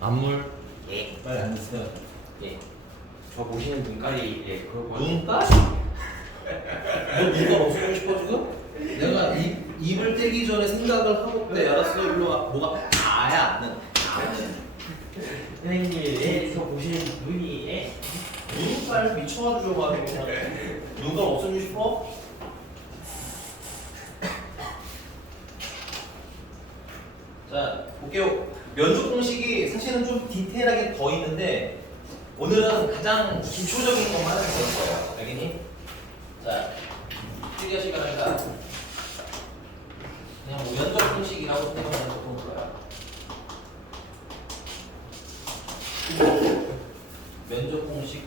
안물. 예. 빨리 앉으세요. 예. 저 보시는 눈깔이 예, 그거 눈깔? 너 눈깔 없애고 싶어 지금? 내가 입을 떼기 전에 생각을 하고 그래 알았어 일로 와. 뭐가 아야 는 선생님 예, 저 보시는 눈이 예. 눈깔 미쳐가지고 가지고 그냥 눈깔 없애고 싶어? 자 볼게요. 면접 공식이 사실은 좀 디테일하게 더 있는데 오늘은 가장 기초적인 것만 하는 거예요. 알겠니? 자, 특이한 시간입니다. 그냥 뭐 면접 공식이라고 생각하면 보통 불러요. 면접 공식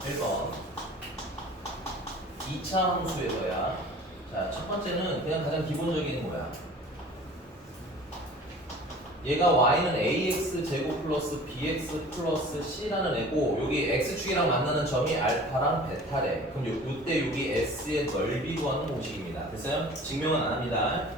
1번 2차 함수에서야. 자, 첫 번째는 그냥 가장 기본적인 거야. 얘가 y는 ax 제곱 플러스 bx 플러스 c라는 애고 여기 x축이랑 만나는 점이 알파랑 베타래. 그럼 이때 여기 s의 넓이 구하는 공식입니다. 됐어요? 증명은 안 합니다.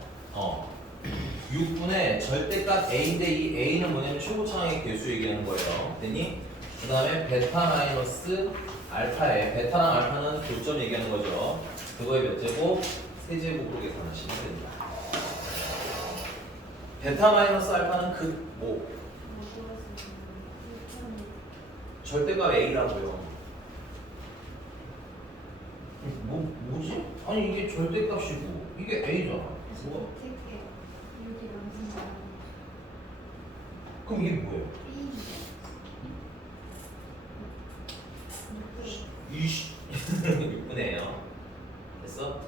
6분의 절대값 a인데 이 a는 뭐냐면 최고차항의 개수 얘기하는 거예요. 됐니? 그 다음에 베타 마이너스 알파에 베타랑 알파는 교점 얘기하는 거죠. 그거의 몇 제곱? 세제곱으로 계산하시면 됩니다. 베타 마이너스 알파는 뭐 절대값 a라고요. 뭐지? 아니 이게 절대값이고 이게 a잖아. 뭐? 그럼 이게 뭐예요? 이씨 6분의요. 됐어?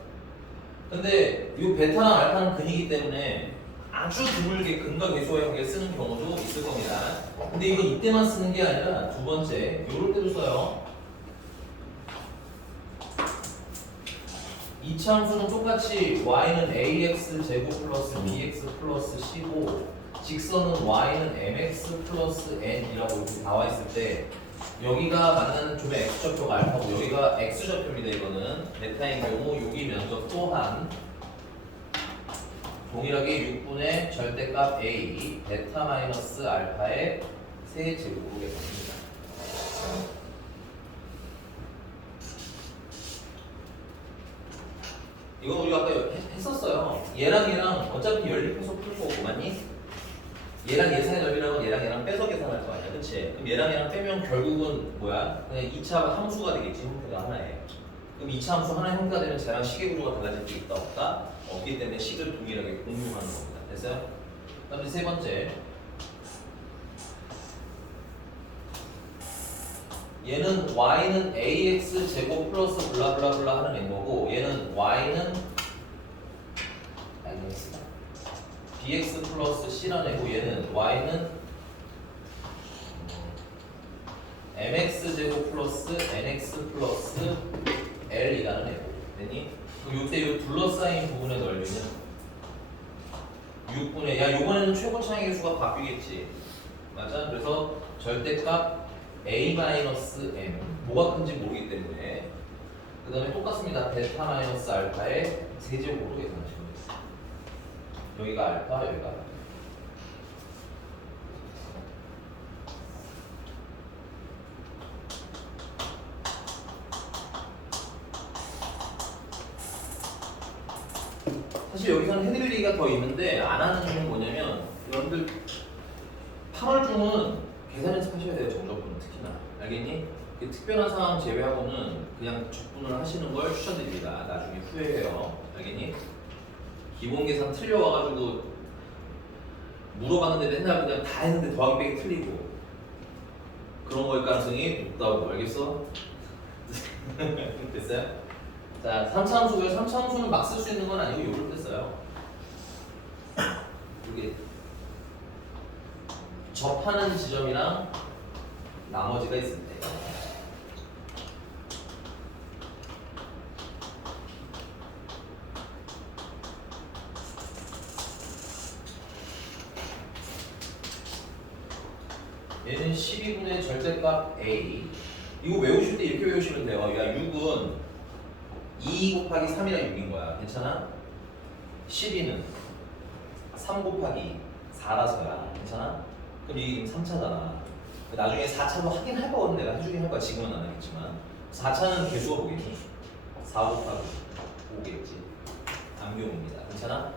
근데 이 베타랑 알파는 근이기 때문에 아주 드물게 근과 계수와 관계 쓰는 경우도 있을 겁니다. 근데 이건 이때만 쓰는 게 아니라 두 번째 요럴 때도 써요. 이차 함수는 똑같이 y는 ax 제곱 플러스 bx 플러스 c고 직선은 y는 mx 플러스 n이라고 이렇게 나와 있을 때 여기가 만나는 점의 x좌표가 알파고 여기가 x좌표입니다. 이거는 베타인 경우 여기 면적 또한 동일하게 6분의 절대값 a 베타 마이너스 알파의 세제곱으로 계산합니다. 이건 우리가 아까 했었어요. 얘랑 얘랑 어차피 연립해서 풀 거고 맞니? 얘랑 예상의 넓이라면 얘랑 빼서 계산할 거 아니야, 그치? 그럼 얘랑 빼면 결국은 뭐야? 그냥 2차 함수가 되겠지, 형태가 하나에. 그럼 2차 함수 하나의 형태가 되면 쟤랑 식의 구조가 달라질 게 있다 없다? 없기 때문에 식을 동일하게 공유하는 겁니다. 됐어요? 그 다음에 세 번째. 얘는 y는 ax 제곱 플러스 블라블라블라 하는 멤버고 얘는 y는 bx 플러스 c라는 애고 얘는 y는 mx 제곱 플러스 nx 플러스 l이라는 애고 됐니? 그럼 이때 이 둘러싸인 부분의 넓이는 6분의 야 요번에는 최고차항의 개수가 바뀌겠지 맞아? 그래서 절대값 a-m 뭐가 큰지 모르기 때문에 그 다음에 똑같습니다. 베타 마이너스 알파의 세제곱으로 계산하시면 됩니다. 여기가 알파 여기가 알파. 사실 여기서는 해드릴 얘기가 더 있는데 안 하는 이유는 뭐냐면 여러분들 8월 중은 계산 연습하셔야 돼요. 정적분은 특히나 알겠니? 그 특별한 상황 제외하고는 그냥 적분을 하시는 걸 추천드립니다. 나중에 후회해요. 알겠니? 기본 계산 틀려와가지고 물어봤는데 맨날 그냥 다 했는데 더하기 빼기 틀리고 그런 거일 가능성이 높다고 알겠어? 됐어요? 자, 3차 함수고요. 3차 함수는 막 쓸 수 있는 건 아니고 요럴 때 써요. 이게 접하는 지점이랑 나머지가 있을 때. 얘는 12분의 절대값 a. 이거 외우실 때 이렇게 외우시면 돼요. 야, 6은 2 곱하기 3이랑 6인 거야. 괜찮아? 12는 3 곱하기 4라서야. 괜찮아? 그럼 이게 3차잖아. 나중에 4차도 하긴 할 거거든. 내가 해주긴 할 거야. 지금은 안 하겠지만 4차는 개수가 뭐겠니? 4 곱하기 5겠지. 암경입니다. 괜찮아?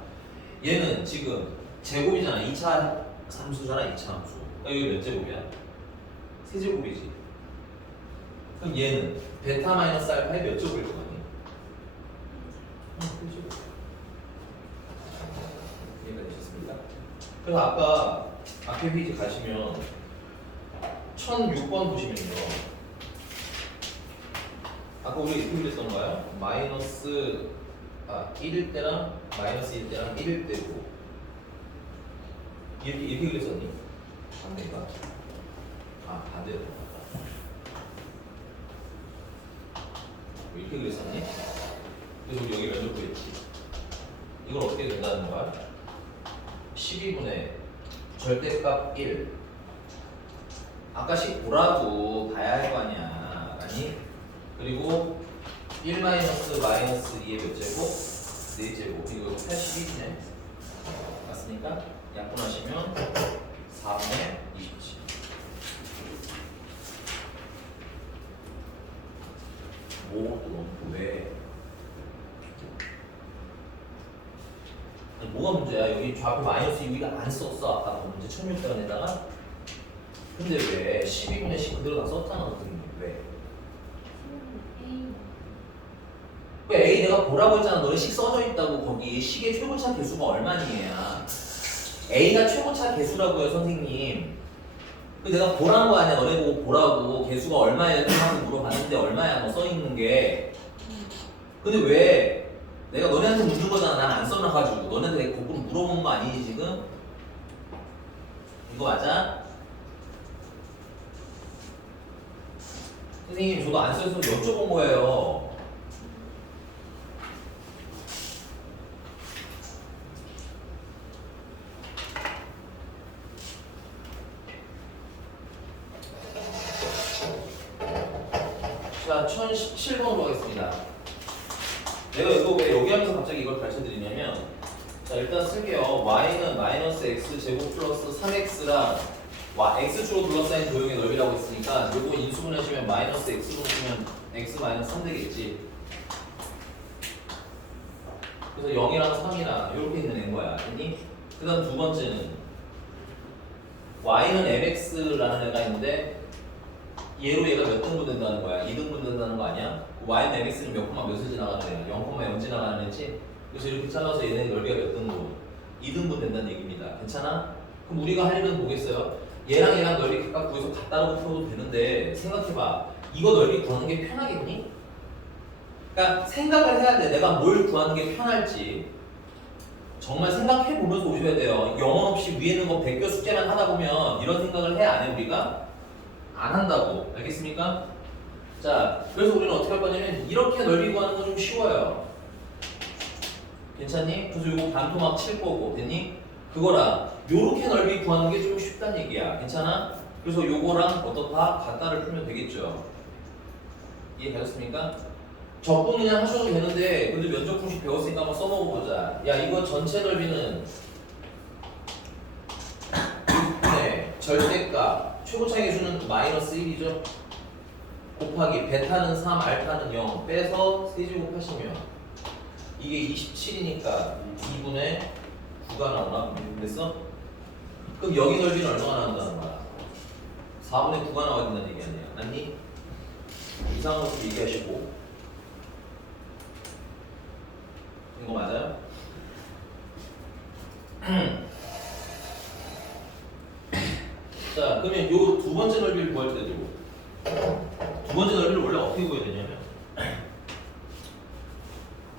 얘는 지금 제곱이잖아. 2차 함수잖아. 2차 함수. 그러니까 여기 몇 제곱이야? 세제곱이지. 그럼 얘는 베타 마이너스 알파의 몇 제곱일 거 같니? 세제곱. 이해가 되셨습니까? 그래서 아까 앞에 페이지 가시면 1006번 보시면요. 아까 우리 이렇게 그랬던가요? 마이너스 1일 때랑 마이너스 1일 때랑 1일 때고 이렇게 그랬었니? 반대가? 반대로 이렇게 그랬었니? 그래서 우리 여기 면접 구했지. 이걸 어떻게 된다는 거야? 12분의 절대값 1 아까씩 보라고 봐야 할 거 아니야. 아니? 그리고 1 마이너스 2의 몇 제곱? 4제곱. 이거 82분의 맞습니까? 약분하시면 4분의 27. 왜? 아니, 뭐가 문제야? 여기 좌표 마이너스 2가 안 썼어. 아까 문제 1600원에다가. 근데 왜 12분의 10 그대로 다 썼잖아. 왜? 왜 A 내가 보라고 했잖아. 너네 식 써져 있다고. 거기 식의 최고차 개수가 얼마니야? A가 최고차 개수라고요, 선생님. 그 내가 보라는 거 아니야. 너네 보고 보라고 개수가 얼마야 하고 물어봤는데 얼마야 뭐 써 있는 게. 근데 왜 내가 너네한테 묻는 거잖아. 난 안 써놔가지고 너네한테 거꾸로 물어본 거 아니니 지금? 이거 맞아? 선생님 저도 안 써서 여쭤본 거예요. 자, 1017번으로 하겠습니다. 내가 이거 왜 여기 하면서 갑자기 이걸 가르쳐 드리냐면, 자, 일단 쓸게요. y는 마이너스 x 제곱 플러스 3x랑 x축으로 둘러싸인 도형의 넓이라고 했으니까 요거 인수분해하시면 마이너스 x로 쓰면 x 마이너스 3 되겠지. 그래서 0이랑 3이랑 이렇게 있는 애인 거야. 알겠니? 그 다음 두 번째는 y는 mx라는 애가 있는데 얘로 얘가 몇 등분 된다는 거야? 2등분 된다는 거 아니야? y는 mx는 몇 콤마 몇을 지나가는 애야? 0,0 지나가는 애지? 그래서 이렇게 잘라서 얘네 넓이가 몇 등분? 2등분 된다는 얘기입니다. 괜찮아? 그럼 우리가 할 일은 뭐겠어요? 얘랑 얘랑 넓이 각각 구해서 갖다라고 풀어도 되는데 생각해봐. 이거 넓이 구하는 게 편하겠니? 그러니까 생각을 해야 돼. 내가 뭘 구하는 게 편할지. 정말 생각해 보면서 오셔야 돼요. 영혼 없이 위에 있는 거 베껴 숙제만 하다 보면 이런 생각을 해 안 해 우리가? 안 한다고. 알겠습니까? 자, 그래서 우리는 어떻게 할 거냐면 이렇게 넓이 구하는 거 좀 쉬워요. 괜찮니? 그래서 이거 반토막 칠 거고 됐니? 그거랑 요렇게 넓이 구하는 게 좀 쉽다는 얘기야. 괜찮아? 그래서 요거랑 어떻다? 같다를 풀면 되겠죠. 이해되셨습니까? 적분 그냥 하셔도 되는데 근데 면적 공식 배웠으니까 한번 써먹어보자. 야, 이거 전체 넓이는 네, 절대값 최고차 계수는 마이너스 1이죠. 곱하기 베타는 3, 알파는 0 빼서 세제곱 하시면 이게 27이니까 2분의 9가 나오나? 됐어? 그럼 여기 넓이는 얼마가 나온다는 거야? 4분의 9가 나와야 된다는 얘기 아니야? 맞니? 이상한 것도 얘기하시고 이거 맞아요? 자, 그러면 요 두 번째 넓이를 구할 때도 두 번째 넓이를 원래 어떻게 구해야 되냐면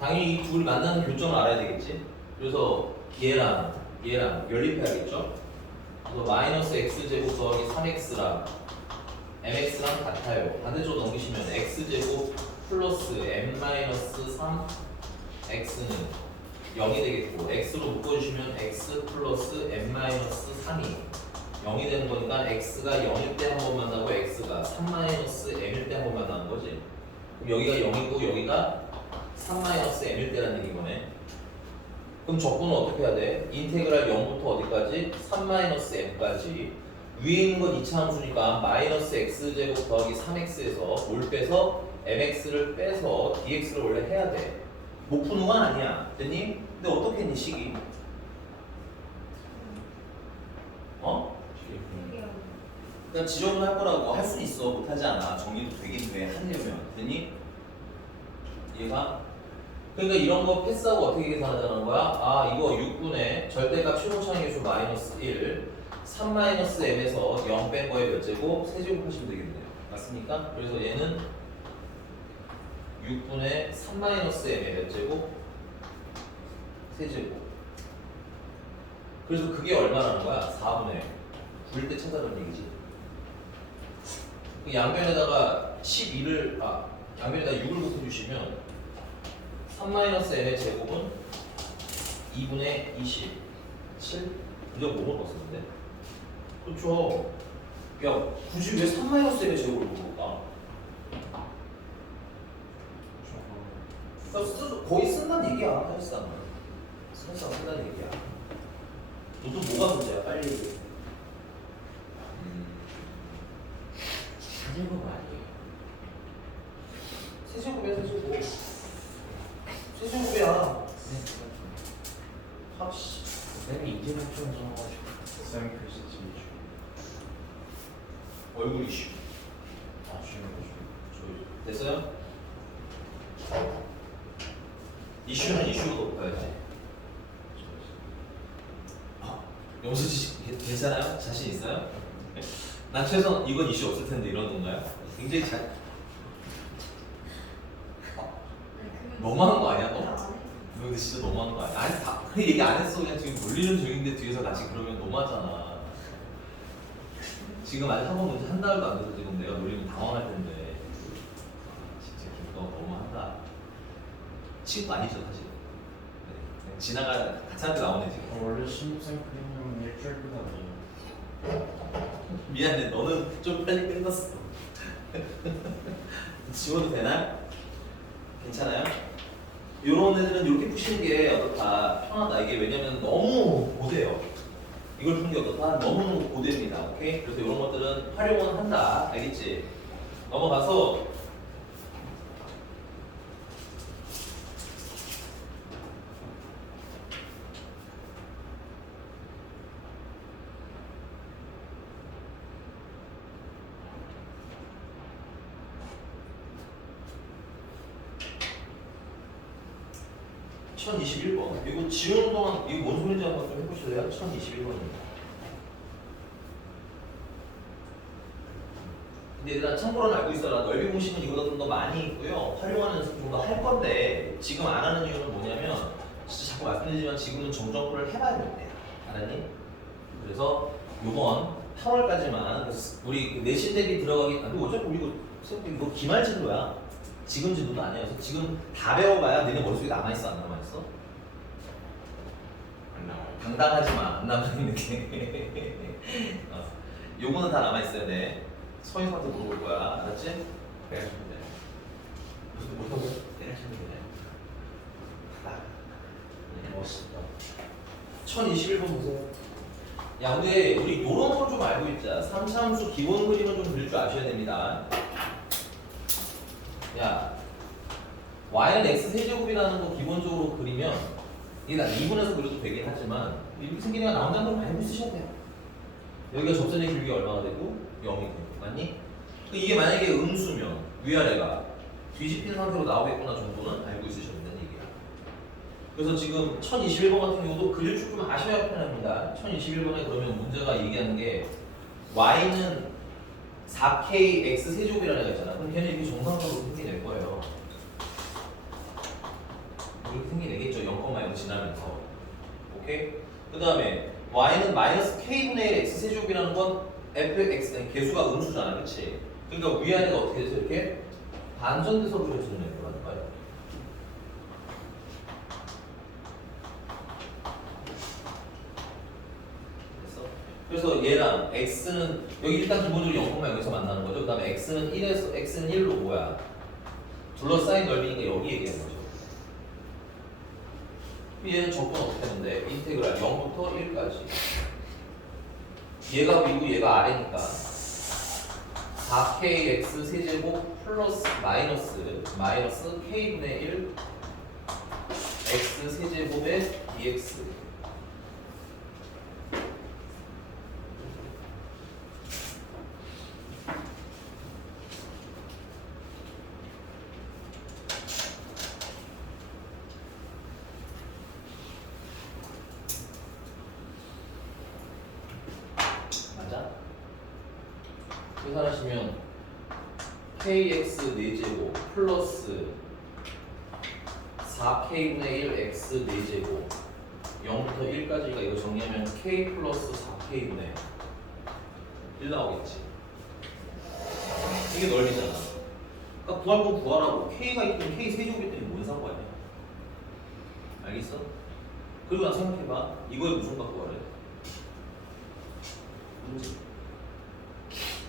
당연히 이 둘이 만나는 교점을 알아야 되겠지. 그래서 얘랑 연립해야겠죠. 그래서 마이너스 x제곱 더하기 3x랑 mx랑 같아요. 반대쪽 넘기시면 x제곱 플러스 m-3 x는 0이 되겠고 x로 묶어주시면 x 플러스 m-3이 0이 되는 거니까 x가 0일 때 한 번 만나고 x가 3-m일 때 한 번 만나는 거지. 그럼 여기가 0이고 여기가 3-m일 때라는 얘기거네. 그럼 적분은 어떻게 해야 돼? 인테그랄 0부터 어디까지? 3-m까지. 위에 있는 건 2차 함수니까 마이너스 x제곱 더하기 3x에서 뭘 빼서 mx를 빼서 dx를 원래 해야 돼. 못 푸는 건 아니야. 됐니? 근데 어떻게 했니 식이? 어? 그냥 지정을 할 거라고 할 수는 있어. 못하지 않아. 정리도 되긴 돼. 하려면. 됐니? 이해가? 그러니까 이런 거 패스하고 어떻게 계산하자는 거야? 아 이거 6분의 절대값 최고차항 계수 마이너스 1 3-m에서 0 뺀 거에 몇 제곱? 세제곱 하시면 되겠네요. 맞습니까? 그래서 얘는 6분의 3-m의 몇 제곱? 세제곱. 그래서 그게 얼마라는 거야? 4분의 9일 때 찾아본 얘기지. 그 양변에다가 12를 양변에다가 6을 곱해주시면 3-m의 제곱은 2분의 27? 우리가 뭐 먹었었는데? 그렇죠. 야, 굳이 왜 3-m의 제곱을 먹을까? 거의 쓴다는 얘기야, 사실상. 사실상 쓴다는 얘기야. 너도 뭐가 문제야? 빨리 얘기해. 사제곱 아니에요. 세제곱이야, 세제곱. 세제곱이야. 합시. 쌤이 인제곱처럼 써가지고. 쌤 글씨 지휘주. 얼굴 이슈. 아, 주는 거죠. 됐어요? 이슈는 이슈로 높아야지. 영수 씨 괜찮아요? 자신 있어요? 난 최소한 이건 이슈 없을 텐데 이런 건가요? 굉장히 잘 너무한 거 아니야? 너? 너 근데 진짜 너무한 거 아니야? 아니 그 얘기 안 했어. 그냥 지금 놀리는 중인데 뒤에서 같이 그러면 너무하잖아. 지금 아직 학원 문제 한 달도 안 돼서 지금 내가 놀리면 당황할 텐데 진짜 너 너무한다. 친구 아니죠 사실. 네. 그냥 지나가 같이 한테 나오네 지금. 원래 신입생 프리미엄은 일주일보다 나요. 미안해 너는 좀 빨리 끝났어. 지워도 되나? 괜찮아요? 요런 애들은 이렇게 푸시는 게 어떻다 편하다. 이게 왜냐면 너무 고대요. 이걸 푸는 게 어떻다? 너무너무 고대입니다. 오케이? 그래서 이런 것들은 활용은 한다. 알겠지? 넘어가서 (1021번) 이거 지우는 동안 이거 뭔 소리인지 한번 좀 해보실래요? 1021번입니다. 근데 얘들아 참고로는 알고 있어라. 넓이 공식은 이보다 좀 더 많이 있고요. 활용하는 연습 좀 더 할 건데 지금 안 하는 이유는 뭐냐면 진짜 자꾸 말씀드리지만 지금은 정정표를 해봐야 됩니다. 알았니? 그래서 요번 8월까지만 우리 내신 대비 들어가기 근데 어차피 우리 이거 기말 진도야. 지금 진도도 아니야. 그래서 지금 다 배워봐야 너네 머릿속에 남아있어 안 남아있어? 안 나와요. 당당하지 마. 안 남아있는 게 요거는 다 남아있어야 돼. 서인한테 물어볼 거야. 알았지? 때려주면 돼요. 무슨 뭐라고? 때려주면 돼요. 멋있다. 1021번 보세요. 야, 근데 우리 요런 걸 좀 알고 있자. 3차 함수 기본 그림은 좀 그릴 줄 아셔야 됩니다. 야, y는 x 세제곱이라는 거 기본적으로 그리면 이게 나 2분에서 그려도 되긴 하지만 이렇게 생긴 애가 나온다는 걸 알고 있으셔야 돼요. 여기가 접선의 길이가 얼마가 되고 0이 되고 맞니? 이게 만약에 음수면 위아래가 뒤집힌 상태로 나오겠구나 정도는 알고 있으셔야 된다는 얘기야. 그래서 지금 1021번 같은 경우도 그릴 줄 좀 아셔야 편합니다. 1021번에 그러면 문제가 얘기하는 게 y는 4kx 세제곱이라는 애가 있잖아. 그럼 걔는 이렇게 정상적으로 생겨낼 거예요. 이렇게 생겨내겠죠. 0,0 지나면서. 오케이? 그 다음에 y는 마이너스 k분의 1 x 세제곱이라는 건 fx는 개수가 음수잖아. 그치? 그러니까 위아래가 어떻게 돼서 이렇게 반전돼서 그려지는 애거라는 거예요. 그래서 얘랑 x는 여기 일단 기본적으로 0,0에서 만나는 거죠. 그 다음에 x는 1에서 x는 1로 뭐야? 둘러싸인 넓이니까 여기 얘기하는 거죠. 얘는 적분 어떻게 하는데? 인테그랄 0부터 1까지. 얘가 위고 얘가 아래니까 4kx 세제곱 플러스 마이너스 k분의 1 x 세제곱의 dx. 맞아? 계산하시면 kx 4제곱 플러스 4k분의 1 x 4제곱 0부터 1까지가 이거 정리하면 k 플러스 4k분의 1 나오겠지. 이게 넓이잖아. 그러니까 구할 거 구하라고. k가 있든 k 세제곱이 있든 뭔 상관이야. 알겠어? 그리고 나 생각해봐. 이거에 무슨 값 구하래? 문제.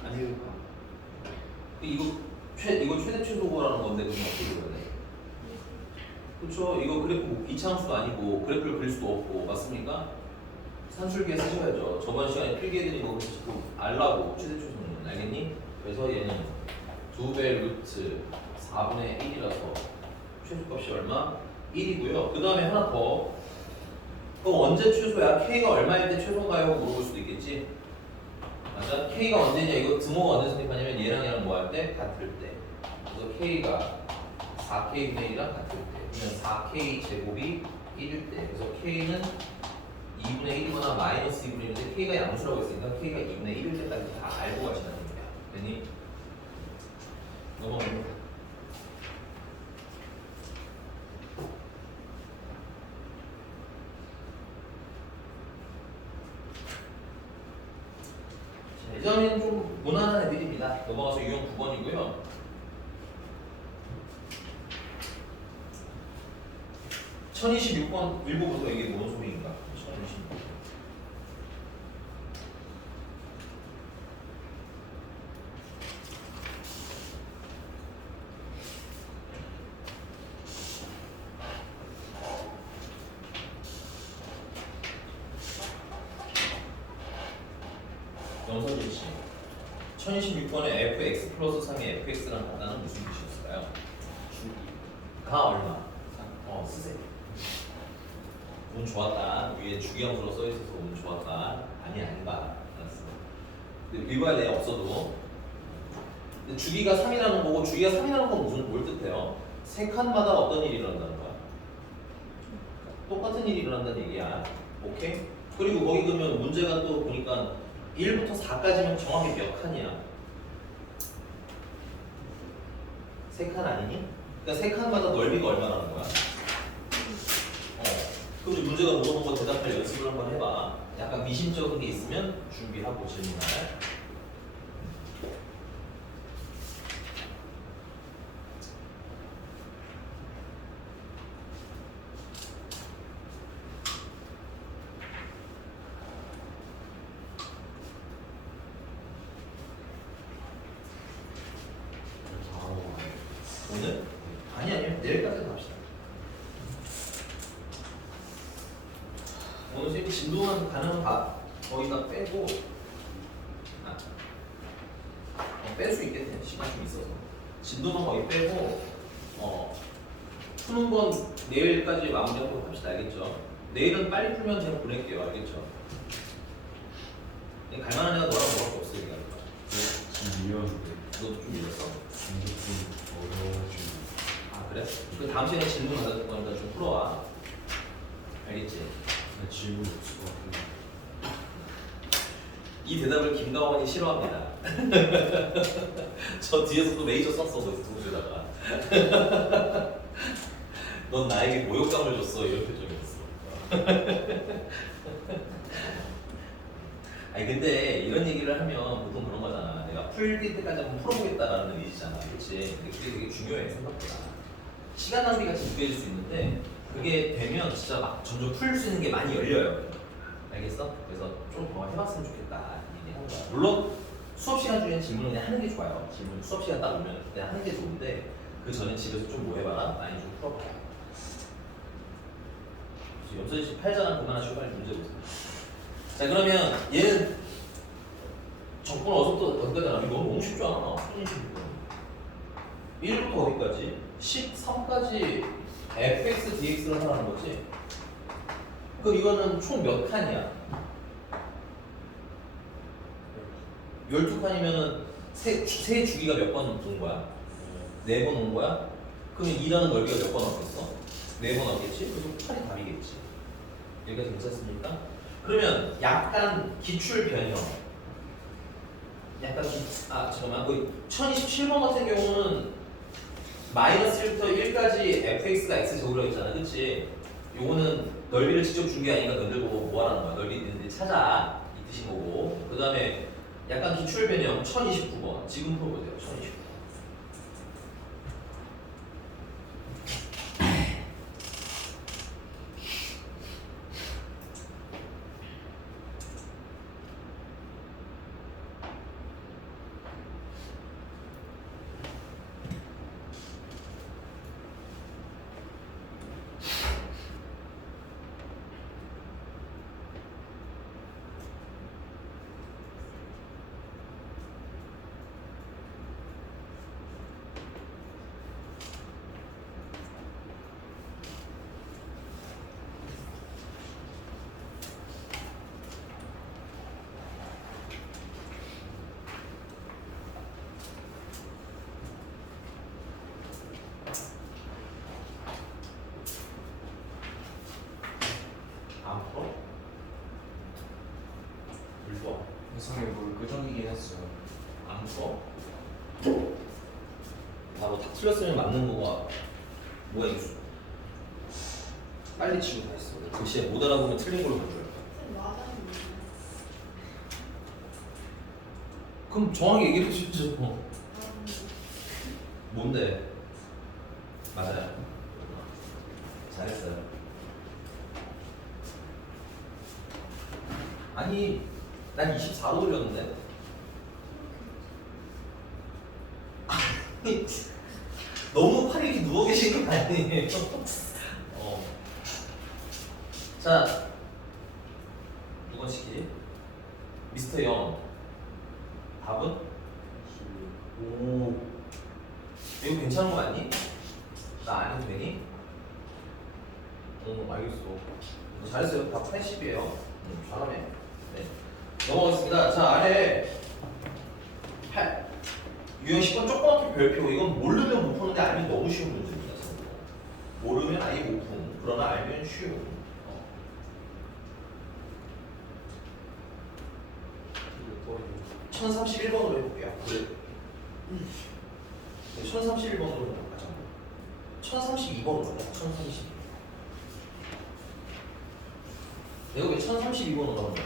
아니니까. 이거 최대 최소 구하라는 건데 그럼 어떻게 그려야 돼? 그렇죠. 이거 그래프 이차함수도 아니고 그래프를 그릴 수도 없고 맞습니까? 산술기에 쓰셔야죠. 저번 시간에 필기해드린 거 자꾸 알라고 최대 최소는 알겠니? 그래서 얘는 2배 루트 4분의 1이라서 최소값이 얼마? 1이고요. 그 다음에 하나 더. 그럼 언제 최소야? K가 얼마일 때 최소인가요? 물어볼 수도 있겠지? 맞아? K가 언제냐? 이거 등호가 언제 성립하냐면 얘랑 뭐 할 때? 같을 때. 그래서 K가 4K분의 1이랑 같을 때. 그러면 4K 제곱이 1일 때. 그래서 K는 2분의 1이거나 마이너스 2분의 1인데 K가 양수라고 했으니까 K가 2분의 1일 때까지 다 알고 가시면 됩니다. 되니? 넘어갑니다. 예전에는 좀 무난한 애들입니다. 넘어가서 유형 9번이고요. (1026번) 읽어보세요. 이게 뭔 소리인가? 1026번. 영선진 씨, 1026번에 fx 플러스 3이 fx랑 같다는 무슨 뜻이었을까요? 가 얼마? 쓰세요. 운 좋았다. 위에 주기함수로 써있어서 운 좋았다. 아닌가? 알았어. 근데 비교할 애 없어도. 근데 주기가 3이라는 거고, 주기가 3이라는 건 뭘 뜻해요? 세 칸마다 어떤 일이 일어난다는 거야? 똑같은 일이 일어난다는 얘기야. 오케이? 그리고 거기 그러면 문제가 또 보니까 1부터 4까지면 정확히 몇 칸이야? 3칸 아니니? 그러니까 3칸마다 넓이가 얼마라는 거야? 그럼 문제가 물어본 거 대답할 연습을 한번 해봐. 약간 미심쩍은 게 있으면 준비하고 질문할. 오늘? 아니 내일까지 합시다. 오늘 선생님이 진도만 가능한 거기다 빼고 뺄 수 있겠네. 시간 좀 있어서 진도만 거기 빼고 푸는 건 내일까지 마무리하도록 합시다. 알겠죠? 내일은 빨리 풀면 제가 보낼게요. 알겠죠? 갈만한 애가 너랑 너밖에 없어. 얘기하니까 지금 미웠는데. 너도 좀 밀렸어? 좀 어려워지고. 아 그래? 그 다음 시간에 질문 받을 거니까 좀 풀어와. 알겠지? 질문 없을 것 같은데. 이 대답을 김가원이 싫어합니다. 저 뒤에서도 레이저 썼어. 그 도구에다가. 넌 나에게 모욕감을 줬어. 이런 표정이었어. 아니 근데 이런 얘기를 하면 보통 그런 거잖아. 내가 풀릴 때까지 한번 풀어보겠다라는 의지잖아. 그렇지? 근데 그게 되게 중요해 생각보다. 시간 낭비가 느껴질 수 있는데 그게 되면 진짜 막 점점 풀 수 있는 게 많이 열려요. 알겠어? 그래서 좀 더 해봤으면 좋겠다 얘기하는 거야. 물론 수업 시간 중에 질문을 그냥 하는 게 좋아요. 질문 수업 시간 딱 오면 그냥 하는 게 좋은데 그 전에 집에서 좀 뭐 해봐라. 많이 좀 풀어봐요. 염소지 8자랑 그만하시고 빨리 문제 보세요. 자 그러면 얘는 적분 어디서부터 어디까지 나면 이거 너무 쉽지 않아. 1부터 어디까지? 13까지 fx dx를 하라는 거지. 그럼 이거는 총 몇 칸이야? 12칸이면은 세 주기가 몇 번 온 거야? 4번 온 거야? 그러면 2라는 넓이가 몇 번 왔겠어? 4번 왔겠지? 그래서 칸이 답이겠지. 여기까지 괜찮습니까? 그러면 약간 기출 변형. 잠깐만. 그 1027번 같은 경우는 마이너스 1부터 1까지 fx가 x 제곱이라고 했잖아. 그치? 요거는 넓이를 직접 준 게 아니니까 너희들 보고 뭐 하라는 거야? 넓이 있는데 찾아. 이 뜻인 거고. 그 다음에 약간 기출 변형 1029번. 지금 풀어보세요. 1029번. 안 풀어? 불도 세상에 뭘 끄적이긴 했어요. 안 풀어? 바로 다 틀렸으면 맞는 거가 뭐야 이거? 빨리 치고 다 있어. 글씨에 못 알아보면 틀린 걸로 만들어. 그럼 정확히 얘기해 주시죠. 뭔데? 맞아요. 잘했어요. 아니, 난 24로 돌렸는데. 너무 팔이 이렇게 누워 계신 거 아니에요? 자, 6번 시키. 미스터 영. 답은? 오. 이거 괜찮은 거 맞니? 나 안 해도 되니? 알겠어. 잘했어요. 답 80이에요. 잘하네. 네. 넘어가겠습니다. 자, 아래 8. 유형 10번 조그맣게 별표. 이건 모르면 못 푸는데 알면 너무 쉬운 문제입니다. 모르면 아예 못 푸는. 그러나 알면 쉬운. 1031번으로 해볼게요. 그래. 1031번으로 해볼까요? 1032번으로 해볼까요? 1032. 내가 왜 1032번으로 하는 건데?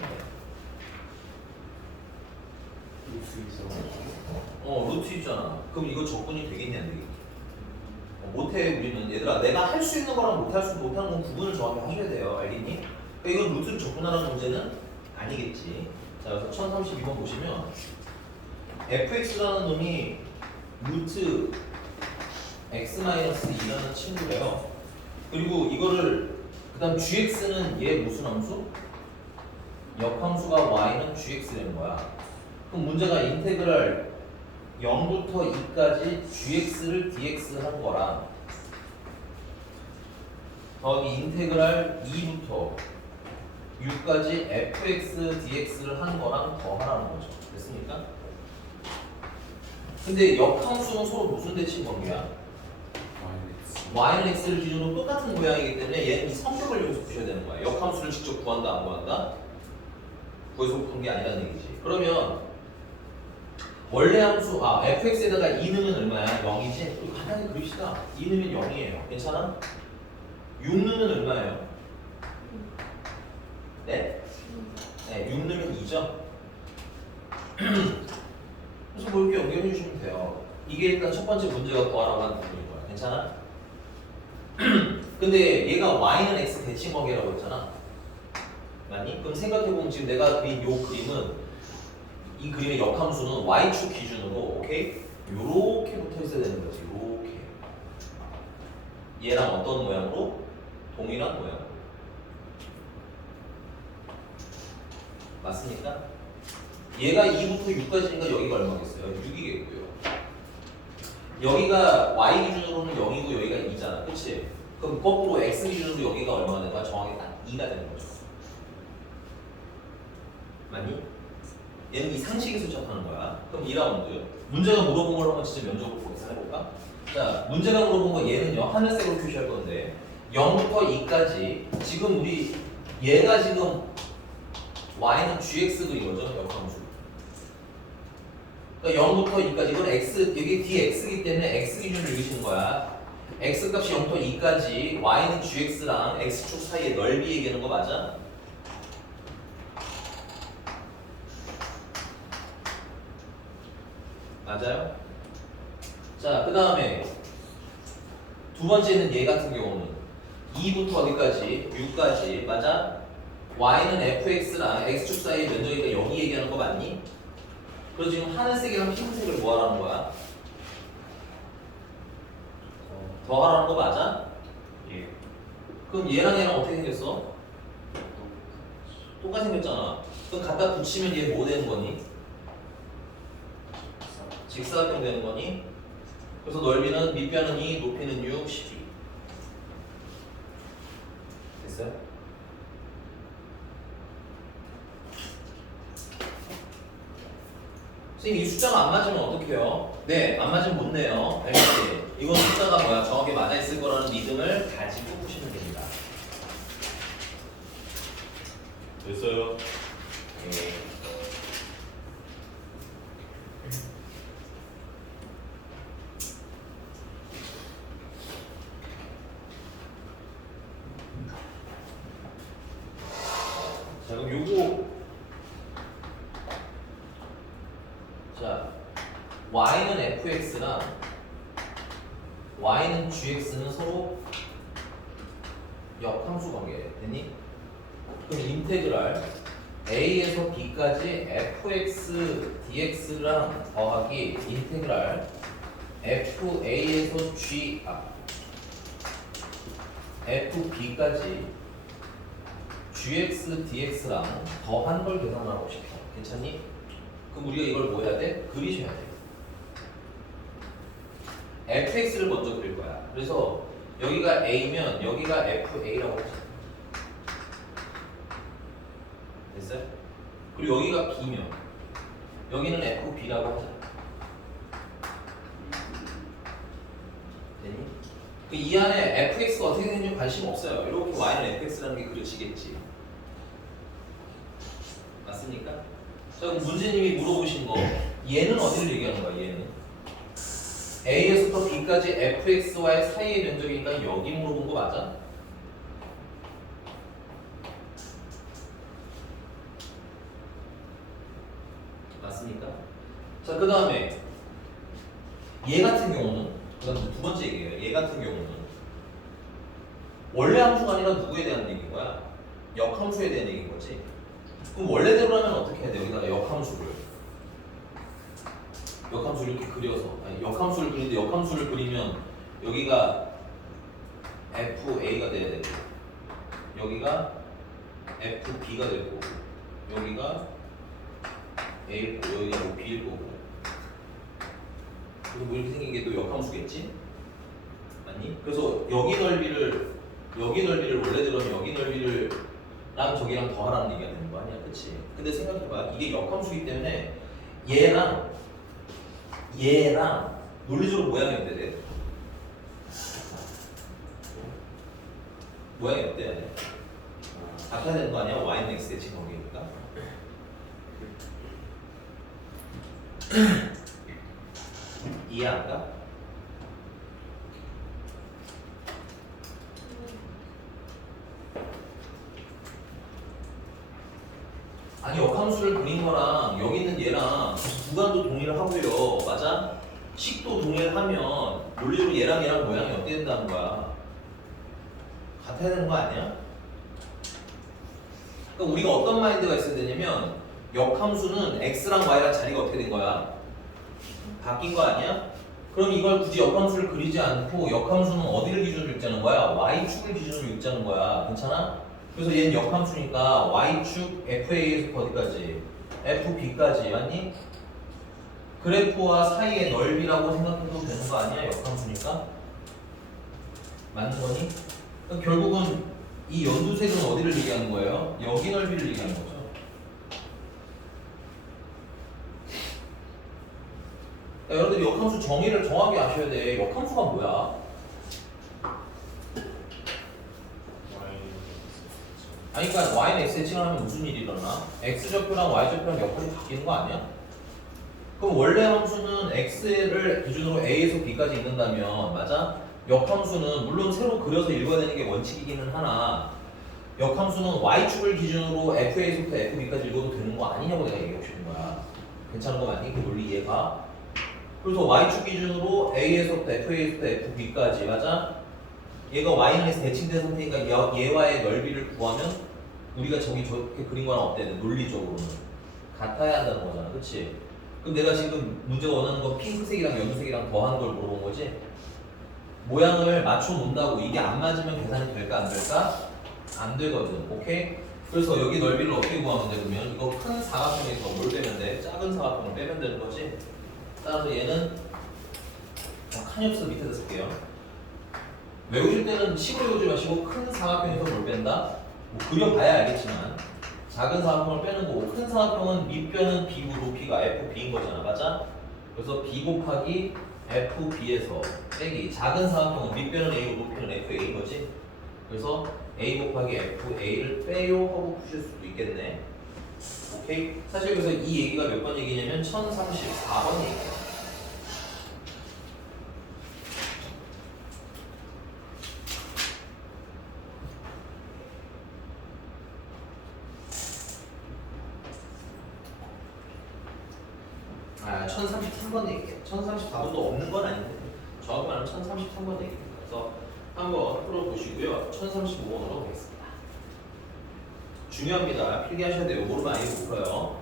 루트 있잖아. 그럼 이거 적분이 되겠냐, 안 되겠냐? 못해, 우리는. 얘들아, 내가 할 수 있는 거랑 못하는 건 구분을 정확히 하셔야 돼요. 알겠니? 그러니까 이건 루트를 적분하라는 문제는 아니겠지. 자, 그래서 1032번 보시면 fx라는 놈이 루트 x-2라는 친구래요. 그리고 이거를 그 다음 gx는 얘 무슨 함수? 역함수가 y는 gx라는 거야. 그럼 문제가 인테그랄 0부터 2까지 gx를 dx 한 거랑 더하기 인테그랄 2부터 6까지 fx dx를 한 거랑 더 하라는 거죠. 됐습니까? 근데 역함수는 서로 무슨 대칭 관계야? y는 x를 기준으로 똑같은 모양이기 때문에 얘는 이 성격을 여기서 보셔야 되는 거야. 역함수를 직접 구한다 안 구한다? 구해서 본 게 아니라는 얘기지. 그러면 원래 함수 fx에다가 2 넣으면 얼마야? 0이지? 그리고 간단히 그립시다. 2 넣으면 0이에요. 괜찮아? 6 넣으면 얼마예요? 네? 네, 6 넣으면 2죠? 그래서 뭐 이렇게 연결해 주시면 돼요. 이게 일단 첫 번째 문제가 구하라고 하는 부분인 거야. 괜찮아? 근데 얘가 y는 x 대칭 관계라고 했잖아. 맞니? 그럼 생각해보면 지금 내가 그린 요 그림은 이 그림의 역함수는 y축 기준으로 오케이? 요렇게 붙어 있어야 되는 거지. 요렇게. 얘랑 어떤 모양으로? 동일한 모양으로. 맞습니까? 얘가 2부터 6까지니까 여기가 얼마겠어요? 6이겠고요. 여기가 y 기준으로는 0이고 여기가 2잖아. 그치? 그럼 거꾸로 x 기준으로 여기가 얼마가 되는 거야? 정확히 딱 2가 되는 거죠. 맞니? 얘는 이 상식에서 접하는 거야. 그럼 2라운드. 문제가 물어본 걸 한번 진짜 면접으로 계산해볼까? 자, 문제가 물어본 거 얘는요. 하늘색으로 표시할 건데 0부터 2까지 지금 우리 얘가 지금 y는 gx고 이거죠. 역함수. 그러니까 0부터 2까지 이건 x 여기 dx이기 때문에 x 기준을 읽으시는 거야. x 값이 0부터 2까지 y는 gx랑 x축 사이의 넓이 얘기하는 거 맞아? 맞아요? 자, 그 다음에 두 번째는 얘 같은 경우는 2부터 어디까지? 6까지 맞아? y는 fx랑 x축 사이의 면적이니까 여기 얘기하는 거 맞니? 그래서 지금 하늘색이랑 흰색을 뭐 하라는 거야? 더 하라는 거 맞아? 예. 그럼 얘랑 얘랑 어떻게 생겼어? 똑같이 생겼잖아. 그럼 갖다 붙이면 얘 뭐 되는 거니? 직사각형 되는 거니? 그래서 넓이는 밑변은 2, 높이는 6, 12. 됐어요? 선생님 이 숫자가 안 맞으면 어떻게 해요? 네, 안 맞으면 못 내요. 알겠지? 이건 숫자가 뭐야? 정확히 맞아 있을 거라는 믿음을 가지고 보시면 됩니다. 됐어요. 네. 자, 그럼 요거 자, y는 fx랑 y는 gx는 서로 역함수 관계 됐니? 그럼 인테그랄 a에서 b까지 fx dx랑 더하기 인테그랄 fa에서 fb까지 gx dx랑 더한 걸 계산하고 싶어. 괜찮니? 그럼 우리가 이걸 뭐 해야 돼? 그리셔야 돼. fx를 먼저 그릴 거야. 그래서 여기가 a면 여기가 fa라고 하자. 됐어요? 그리고 여기가 b면 여기는 fb라고 하자. 됐니? 이 안에 fx가 어떻게 되는지 관심 없어요. 이렇게 y는 fx라는 게 그려지겠지. 맞습니까? 자, 그럼 문제님이 물어보신 거 얘는 어디를 얘기하는 거야? 얘는 A에서부터 B까지 fx와의 사이의 면적이니까 여기 물어본 거 맞아? 맞습니까? 자, 그 다음에 얘 같은 경우는 그 다음 두 번째 얘기예요. 얘 같은 경우는 원래 함수가 아니라 누구에 대한 얘기인 거야? 역함수에 대한 얘기인 거지. 그럼 원래대로라면 어떻게 해야 돼? 여기다가 역함수를 이렇게 그려서 아니, 역함수를 그리는데 역함수를 그리면 여기가 FA가 돼야 되고 여기가 FB가 되고 여기가 A일 거고 여기가 뭐 B일 거고 그래서 뭐 이렇게 생긴 게 또 역함수겠지? 맞니? 그래서 여기 넓이를 원래대로는 여기 넓이를 랑 저기랑 더하라는 얘기가 되는 거 아니야, 그치? 근데 생각해봐, 이게 역함수이기 때문에 얘랑 논리적으로 모양이 어때 돼? 모양이 어때? 같아야 되는 거 아니야? y는 x의 진공이니까. 이해 안 가? 아니 역함수를 그린 거랑 여기 있는 얘랑 구간도 동일을 하고요. 맞아? 식도 동일을 하면 논리적으로 얘랑 모양이 어떻게 된다는 거야? 같아야 되는 거 아니야? 그러니까 우리가 어떤 마인드가 있어야 되냐면 역함수는 x랑 y랑 자리가 어떻게 된 거야? 바뀐 거 아니야? 그럼 이걸 굳이 역함수를 그리지 않고 역함수는 어디를 기준으로 읽자는 거야? y축을 기준으로 읽자는 거야. 괜찮아? 그래서 얘는 역함수니까 y축 FA에서 어디까지? FB까지 맞니? 그래프와 사이의 넓이라고 생각해도 되는 거 아니야? 역함수니까 맞는 거니? 그럼 결국은 이 연두색은 어디를 얘기하는 거예요? 여기 넓이를 얘기하는 거죠. 그러니까 여러분들이 역함수 정의를 정확히 아셔야 돼. 역함수가 뭐야? 아니 그러니까 y는 x에 칭하면 무슨 일이 일어나? x좌표랑 y좌표랑 역할이 바뀌는 거 아니야? 그럼 원래 함수는 x를 기준으로 a에서 b까지 읽는다면 맞아? 역함수는 물론 새로 그려서 읽어야 되는 게 원칙이기는 하나 역함수는 y축을 기준으로 fa에서부터 fb까지 읽어도 되는 거 아니냐고 내가 얘기하고 싶은 거야. 괜찮은 거 맞니? 그 논리 이해가? 그래서 y축 기준으로 a에서부터 fa에서부터 fb까지 맞아? 얘가 y는에서 대칭된 상태니까 얘와의 넓이를 구하면 우리가 저렇게 그린 거랑 어때? 논리적으로는 같아야 한다는 거잖아, 그렇지? 그럼 내가 지금 문제가 원하는 건 핑크색이랑 연두색이랑 더하는 걸 물어본 거지? 모양을 맞춰 놓는다고 이게 안 맞으면 계산이 될까 안 될까? 안 되거든, 오케이? 그래서 여기 넓이를 어떻게 구하면 돼? 그러면 이거 큰 사각형에서 뭘 빼면 돼? 작은 사각형을 빼면 되는 거지? 따라서 얘는 칸이 없어서 밑에다 쓸게요. 외우실 때는 식으로 외우지 마시고 큰 사각형에서 뭘 뺀다? 뭐 그려봐야 알겠지만 작은 사각형을 빼는 거고 큰 사각형은 밑변은 b고 높이가 fb인 거잖아, 맞아? 그래서 b 곱하기 fb에서 빼기 작은 사각형은 밑변은 a고 높이는 fa인 거지? 그래서 a 곱하기 fa를 빼요 하고 푸실 수도 있겠네. 오케이? 사실 그래서 이 얘기가 몇 번 얘기냐면 1034번 얘기야. 아, 1033번 얘기해요. 1034번도 없는 건 아닌데 정확히 말하면 1033번 얘기입니다. 그래서 한번 풀어보시고요. 1035번으로 가겠습니다. 중요합니다. 필기하셔야 돼요. 모르면 아예 못 풀어요.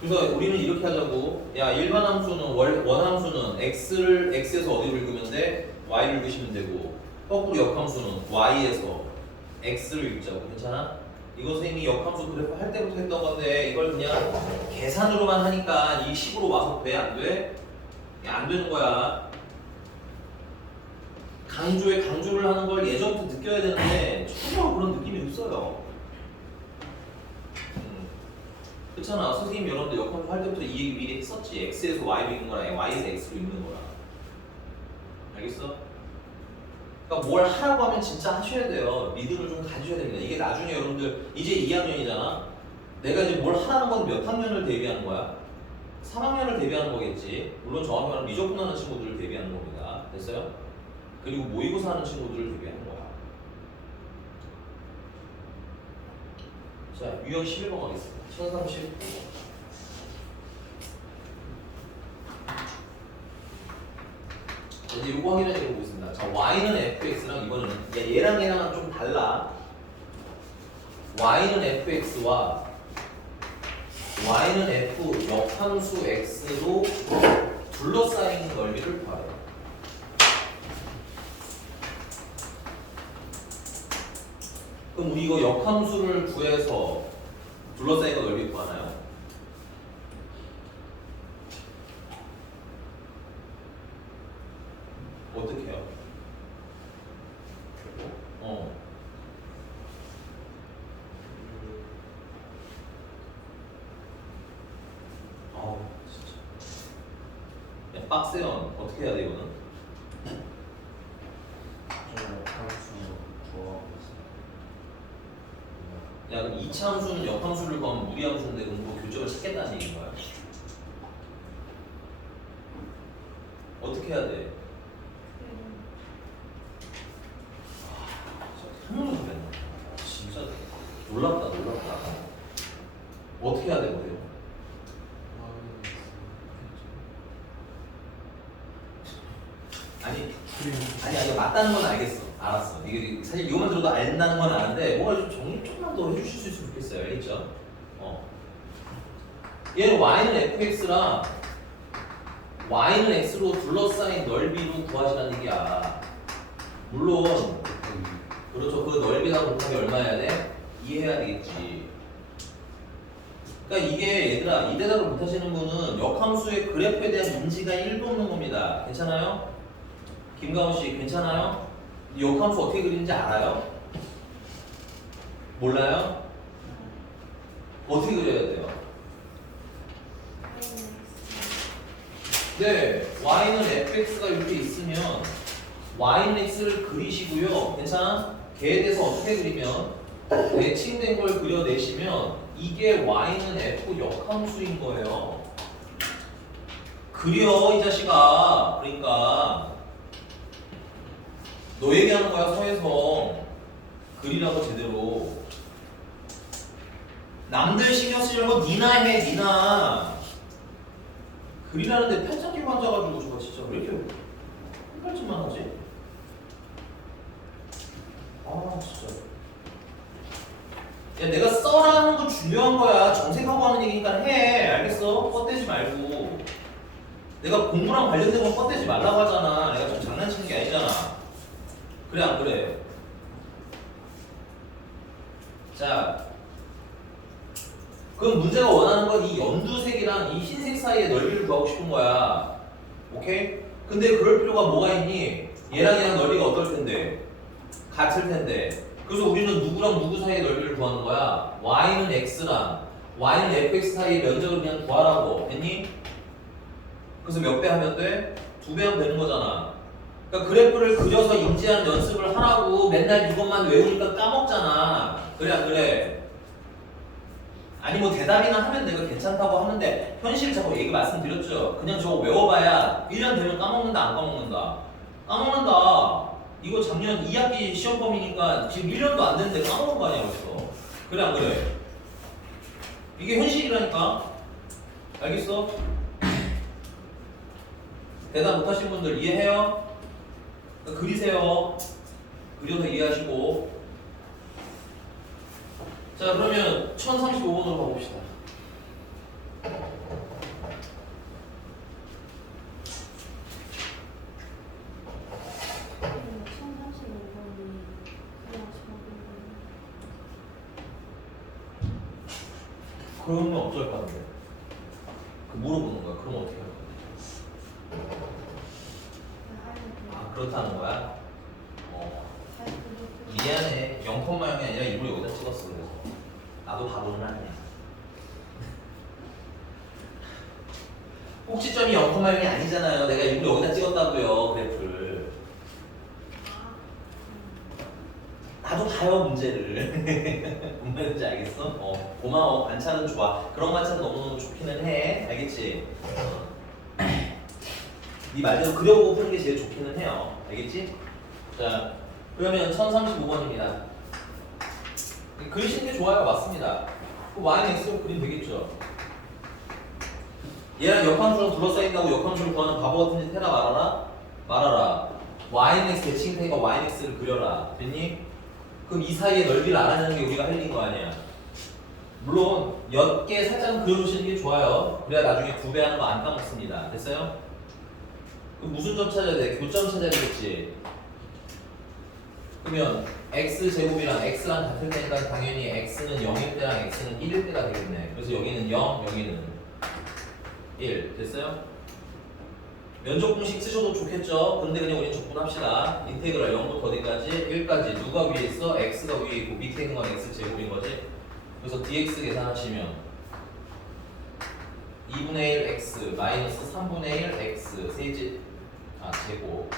그래서 우리는 이렇게 하자고. 야, 일반 함수는 원함수는 x를 x에서 어디로 읽으면 돼? y를 읽으시면 되고 거꾸로 역함수는 y에서 x를 읽자고. 괜찮아? 이거 선생님이 역함수 그래프 할 때부터 했던 건데 이걸 그냥 계산으로만 하니까 이 식으로 와서 돼? 안 돼? 안 되는 거야. 강조를 하는 걸 예전부터 느껴야 되는데 전혀 그런 느낌이 없어요. 그렇잖아. 선생님 여러분들 역함수 할 때부터 이 얘기 미리 했었지. x에서 y로 읽는 거랑 y에서 x로 읽는 거랑. 알겠어? 그러니까 뭘 하라고 하면 진짜 하셔야 돼요. 믿음을 좀 가지셔야 됩니다. 이게 나중에 여러분들 이제 2학년이잖아. 내가 이제 뭘 하라는 건 몇 학년을 대비하는 거야? 3학년을 대비하는 거겠지. 물론 정확히 말하면 미적분 하는 친구들을 대비하는 겁니다. 됐어요? 그리고 모의고사 하는 친구들을 대비하는 거야. 자, 유형 11번 가겠습니다. 1035번. 이제 요거 확인해 보겠습니다. 자, y는 fx랑 이거는 얘랑 얘랑은 좀 달라. y는 fx와 y는 f 역함수 x로 둘러싸인 넓이를 구하래요. 그럼 우리 이거 역함수를 구해서 둘러싸인 거 넓이 구하나요? 어떻게 해요? 진짜. 야, 빡세요. 어떻게 해야 돼, 이거는? 야, 그럼 2차 함수는 역함수를 구하면 무리함수인데 그럼 뭐 교점을 찾겠다는 얘기인 거야? 어떻게 해야 돼? 한번도 안 했나? 진짜 놀랍다. 어떻게 해야 되거든요? 아니 맞다는 건 알겠어. 알았어. 이게 사실 이거만 들어도 안다는 건 아는데 뭔가 좀 정리 조금만 더 해주실 수 있으면 좋겠어요. 알겠죠? 얘는 y는 fx랑 y는 x로 둘러싸인 넓이로 구하시라는 얘기야. 물론 그렇죠. 그 넓이랑 곱하기 얼마 해야 돼? 2 해야 되겠지. 그러니까 이게 얘들아 이 대답을 못하시는 분은 역함수의 그래프에 대한 인지가 1도 없는 겁니다. 괜찮아요? 김가훈 씨 괜찮아요? 이 역함수 어떻게 그리는지 알아요? 몰라요? 어떻게 그려야 돼요? 네, y는 fx가 이렇게 있으면 y는 x를 그리시고요. 괜찮아? 걔에 대해서 어떻게 그리면 대칭된 걸 그려내시면 이게 y는 f 역함수인 거예요. 그려 이 자식아. 그러니까 너 얘기하는 거야 서혜성. 그리라고 제대로. 남들 신경 쓰려는 거 니나 해 니나. 그리라는데 팔짱 끼고 앉아가지고 저거 진짜 왜 이렇게 헷갈짓만 하지? 아 진짜. 야 내가 써라는 거 중요한 거야. 정색하고 하는 얘기니까 해. 알겠어? 뻗대지 말고. 내가 공부랑 관련된 건 뻗대지 말라고 하잖아. 내가 좀 장난치는 게 아니잖아. 그래 안 그래? 자, 그럼 문제가 원하는 건 이 연두색이랑 이 흰색 사이의 넓이를 구하고 싶은 거야. 오케이? 근데 그럴 필요가 뭐가 있니? 얘랑 넓이가 어떨 텐데? 같을 텐데. 그래서 우리는 누구랑 누구 사이의 넓이를 구하는 거야. y는 x랑 y는 fx 사이의 면적을 그냥 구하라고. 됐니? 그래서 몇 배 하면 돼? 2배 하면 되는 거잖아. 그러니까 그래프를 그려서 인지하는 연습을 하라고. 맨날 이것만 외우니까 까먹잖아. 그래 안 그래? 아니 뭐 대답이나 하면 내가 괜찮다고 하는데 현실 자꾸 얘기 말씀드렸죠. 그냥 저거 외워봐야 1년 되면 까먹는다 안 까먹는다? 까먹는다. 이거 작년 2학기 시험 범위니까 지금 1년도 안 됐는데 까먹은 거 아니야 벌써. 그래 안 그래? 이게 현실이라니까. 알겠어? 대답 못하신 분들 이해해요? 그리세요. 그려서 이해하시고. 자 그러면 1035번으로 가봅시다. 그러면 어쩔 건데? 그 물어보는 거야. 그럼 어떻게 할 건데? 아 그렇다는 거야? 미안해. 0,0이 아니라 일부러 여기다 찍었어. 그래서 나도 바보는 아니야. 꼭지점이 0,0이 아니잖아요. 내가 일부러 여기다 찍었다고요. 그래프를. 나도 봐요 문제를. 뭔 말인지 알겠어? 고마워. 관찰은 좋아. 그런 관찰은 너무너무 좋기는 해. 알겠지? 네 말대로 그려보고 푸는 게 제일 좋기는 해요. 알겠지? 자 그러면 1035번입니다. 그리시는 게 좋아요. 맞습니다. y는 x로 그리면 되겠죠. 얘랑 역함수랑 둘러싸인다고 역함수를 구하는 바보 같은 짓 해라 말아라? 말아라. y는 x 대칭 테니까 y는 x를 그려라. 됐니? 그럼 이 사이의 넓이를 알아내는 게 우리가 할 일인 거 아니야. 물론 옅게 살짝 그려주시는 게 좋아요. 그래야 나중에 2배 하는 거 안 까먹습니다. 됐어요? 그럼 무슨 점 찾아야 돼? 교점 찾아야 되겠지. 그러면 x제곱이랑 x랑 같을 테니까 당연히 x는 0일 때랑 x는 1일 때가 되겠네. 그래서 여기는 0, 여기는 1. 됐어요? 면적 공식 쓰셔도 좋겠죠? 근데 그냥 우린 적분합시다. 인테그랄 0부터 어디까지? 1까지. 누가 위에 있어? x가 위에 있고 밑에 있는 건 x제곱인 거지? 그래서 dx 계산하시면 2분의 1 x 마이너스 3분의 1 x 제곱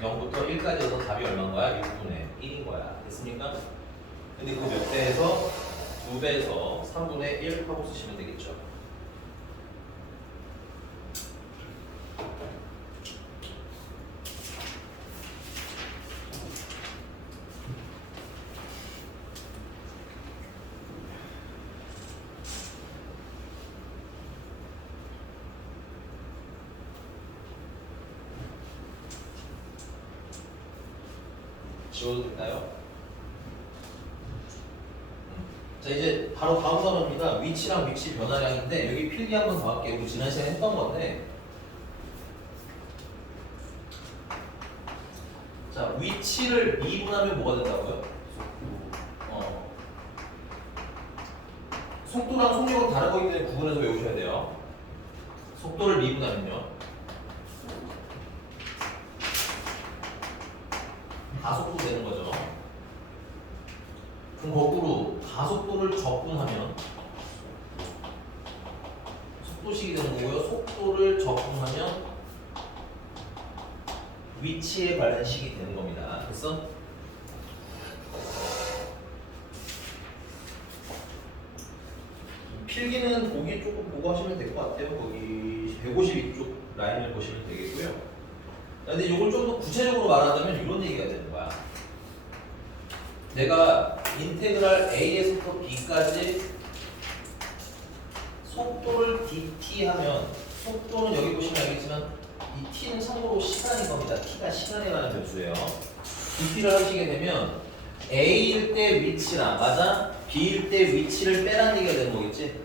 0부터 1까지 해서 답이 얼마인 거야? 6분의 1인 거야. 됐습니까? 근데 그 몇 배에서 2배에서 3분의 1 하고 쓰시면 되겠죠. 지워도 될까요? 자 이제 바로 다음 단어입니다. 위치랑 위치 변화량인데 여기 필기 한 번 더 할게요. 우리 지난 시간에 했던 건데 자 위치를 미분하면 뭐가 된다고요? 속도랑 속력은 다른 거기 때문에 구분해서 외우셔야 돼요. 속도를 미분하면요. 가속도 되는 거죠. 그럼 거꾸로 가속도를 적분하면 속도식이 되는 거고요. 속도를 적분하면 위치에 관련 식이 되는 겁니다. 됐어? 필기는 거기 조금 보고 하시면 될 것 같아요. 거기 152쪽 라인을 보시면 되겠고요. 근데 이걸 좀 더 구체적으로 말하자면 이런 얘기가 되는 거야. 내가 인테그랄 A에서부터 B까지 속도를 dt 하면 속도는 여기 보시면 알겠지만 이 t는 참고로 시간인 겁니다. t가 시간에 관한 변수예요. dt를 하시게 되면 A일 때 위치랑 맞아? B일 때 위치를 빼라는 얘기가 되는 거겠지?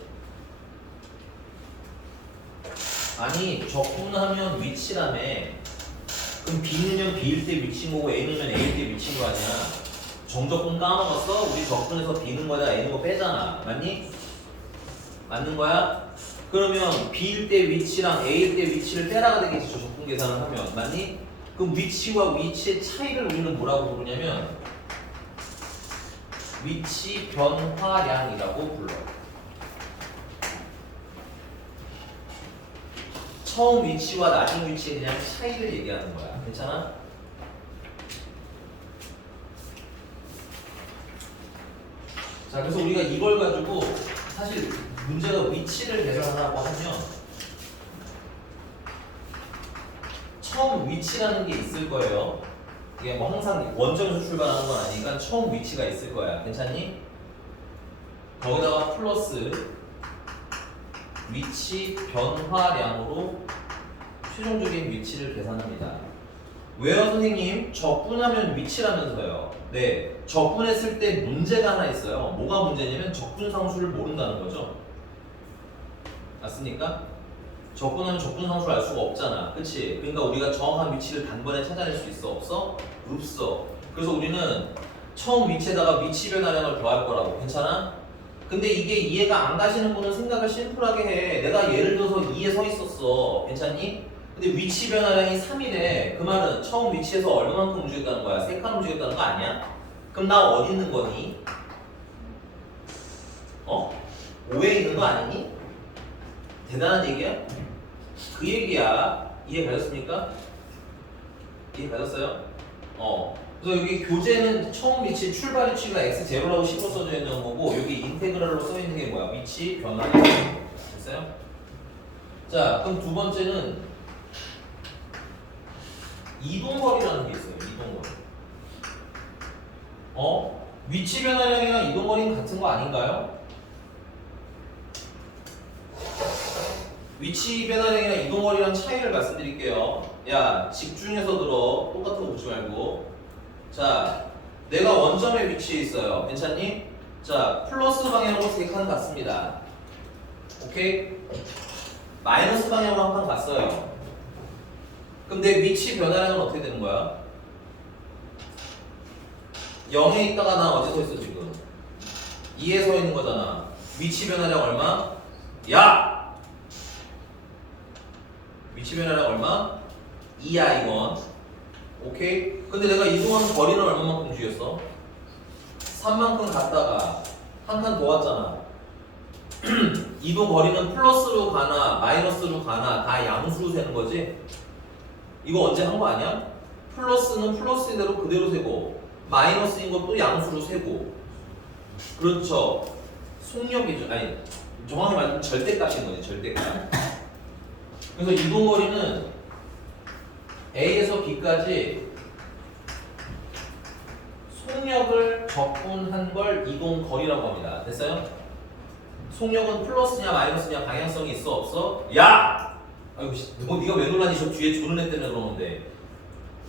아니 적분하면 위치라며. 그럼 B는 B일 때 위치인 거고 A는 A일 때 위치인 거 아니야. 정적분 까먹었어? 우리 적분에서 B는 거다 A는 거 빼잖아. 맞니? 맞는 거야? 그러면 B일 때 위치랑 A일 때 위치를 빼라가 되겠지. 저 적분 계산을 하면. 맞니? 그럼 위치와 위치의 차이를 우리는 뭐라고 부르냐면 위치 변화량이라고 불러요. 처음 위치와 나중 위치에 그냥 차이를 얘기하는 거야. 괜찮아? 자, 그래서 우리가 이걸 가지고 사실 문제가 위치를 계산하라고 하면 처음 위치라는 게 있을 거예요. 이게 뭐 항상 원점에서 출발하는 건 아니니까 처음 위치가 있을 거야. 괜찮니? 거기다가 플러스 위치 변화량으로 최종적인 위치를 계산합니다. 왜요 선생님? 적분하면 위치라면서요. 네, 적분했을 때 문제가 하나 있어요. 뭐가 문제냐면 적분상수를 모른다는 거죠. 맞습니까? 적분하면 적분상수를 알 수가 없잖아. 그치? 그러니까 우리가 정확한 위치를 단번에 찾아낼 수 있어? 없어? 없어. 그래서 우리는 처음 위치에다가 위치 변화량을 더할 거라고. 괜찮아? 근데 이게 이해가 안 가시는 분은 생각을 심플하게 해. 내가 예를 들어서 2에 서 있었어. 괜찮니? 근데 위치 변화량이 3이래. 그 말은 처음 위치에서 얼마만큼 움직였다는 거야? 3칸 움직였다는 거 아니야? 그럼 나 어디 있는 거니? 5에 있는 거 아니니? 대단한 얘기야? 그 얘기야. 이해 가셨습니까? 이해 가셨어요? 그래서 여기 교재는 처음 위치 출발 위치가 x0라고 씹어 써져 있는 거고 여기 인테그랄로 써 있는 게 뭐야? 위치 변화량. 됐어요? 자, 그럼 두 번째는 이동거리라는 게 있어요. 이동거리. 위치 변화량이랑 이동거리는 같은 거 아닌가요? 위치 변화량이랑 이동거리랑 차이를 말씀드릴게요. 야, 집중해서 들어. 똑같은 거 묻지 말고. 자, 내가 원점에 위치해 있어요. 괜찮니? 자, 플러스 방향으로 3칸 갔습니다. 오케이? 마이너스 방향으로 한 칸 갔어요. 그럼 내 위치 변화량은 어떻게 되는 거야? 0에 있다가 나 어디 서 있어 지금? 2에 서 있는 거잖아. 위치 변화량 얼마? 야! 위치 변화량 얼마? 2야 이건. 오케이? 근데 내가 이동하는 거리는 얼마만큼 움직였어? 3만큼 갔다가 한 칸 더 왔잖아. 이동 거리는 플러스로 가나 마이너스로 가나 다 양수로 세는 거지? 이거 언제 한 거 아니야? 플러스는 플러스인 대로 그대로 세고 마이너스인 것도 양수로 세고. 그렇죠. 속력이죠. 아니 정확히 말하면 절대값인 거지. 절대값. 그래서 이동거리는 A에서 B까지 속력을 적분한 걸 이동거리라고 합니다. 됐어요? 속력은 플러스냐 마이너스냐 방향성이 있어 없어? 야! 아이고 너 네가 왜 놀라니? 저 뒤에 조는 애 때문에 그러는데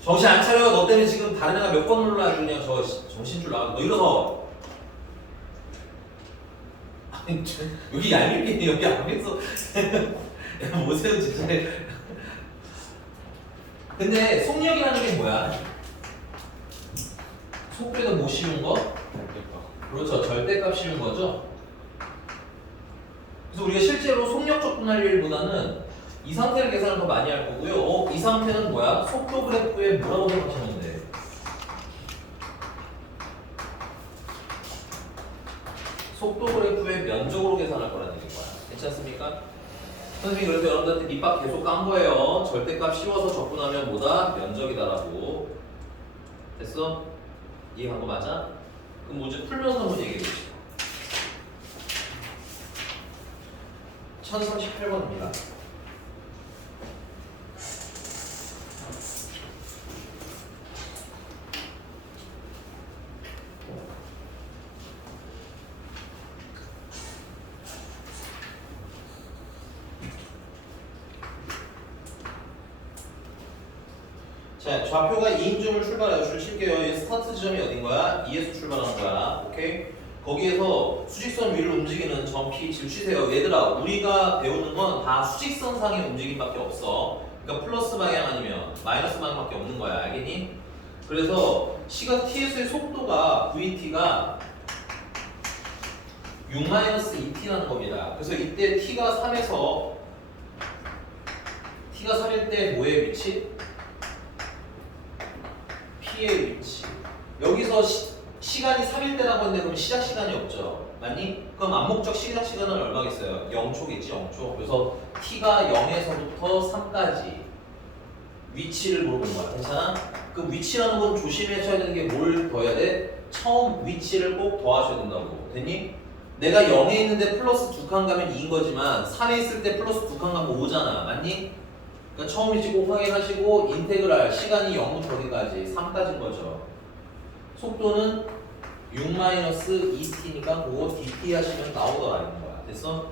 정신 안 차려. 너 때문에 지금 다른 애가 몇 번 놀라주냐. 저 정신줄 나가. 너 일어서. 아니 여기 얄밉게 여기 앞에서 야 뭐세요 진짜. 근데 속력이라는 게 뭐야? 속도에다 뭐 씌운 거? 그렇죠. 절대값 씌운 거죠. 그래서 우리가 실제로 속력적 분할 일보다는 이 상태를 계산을 더 많이 할 거고요. 이 상태는 뭐야? 속도 그래프에 뭐라고 생각하시면 돼? 속도 그래프의 면적으로 계산할 거라는 얘기인 거야. 괜찮습니까? 선생님이 그래서 여러분들한테 밑밥 계속 깐 거예요. 절대값 씌워서 적분하면 뭐다? 면적이다라고. 됐어? 이해한 거 맞아? 그럼 문제 풀면서 한번 얘기해 보시죠. 1038번입니다. 자, 좌표가 2인점을 출발해요. 줄 칠게요. 이 스타트 지점이 어딘 거야? 2에서 출발하는 거야. 오케이? 거기에서 수직선 위를 움직이는 점 P 지금 치세요. 얘들아, 우리가 배우는 건 다 수직선상의 움직임밖에 없어. 그러니까 플러스 방향 아니면 마이너스 방향밖에 없는 거야. 알겠니? 그래서 시각 t에서의 속도가 vt가 6-2t라는 겁니다. 그래서 이때 t가 3에서 t가 3일 때 뭐의 위치? p의 위치. 여기서 시간이 3일 때라고 했는데 그럼 시작 시간이 없죠. 맞니? 그럼 암묵적 시작 시간은 얼마겠어요? 0초겠지, 0초. 그래서 t가 0에서부터 3까지 위치를 물어보는 거야. 괜찮아? 그 위치라는 건 조심하셔야 되는 게 뭘 더해야 돼? 처음 위치를 꼭 더하셔야 된다고. 됐니? 내가 0에 있는데 플러스 2칸 가면 2인 거지만 3에 있을 때 플러스 2칸 가면 5잖아. 맞니? 그러니까 처음 위치 꼭 확인하시고 인테그랄 시간이 0부터 어디까지? 3까지인 거죠. 속도는 6-2t니까 그거 dt 하시면 나오더라는 거야. 됐어?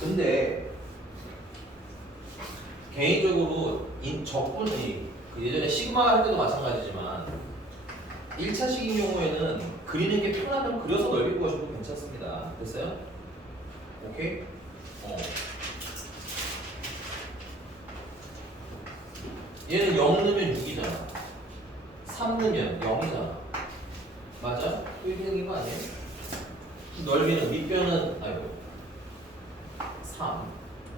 근데 개인적으로 적분이 그 예전에 시그마 할 때도 마찬가지지만 1차식인 경우에는 그리는 게 편하면 그려서 넓이 구하셔도 괜찮습니다. 됐어요? 오케이? 얘는 0 넣으면 6이잖아. 3 넣으면 0이잖아. 맞아? 이렇게 생긴 거 아니에요? 넓이는 밑변은 아이고 3.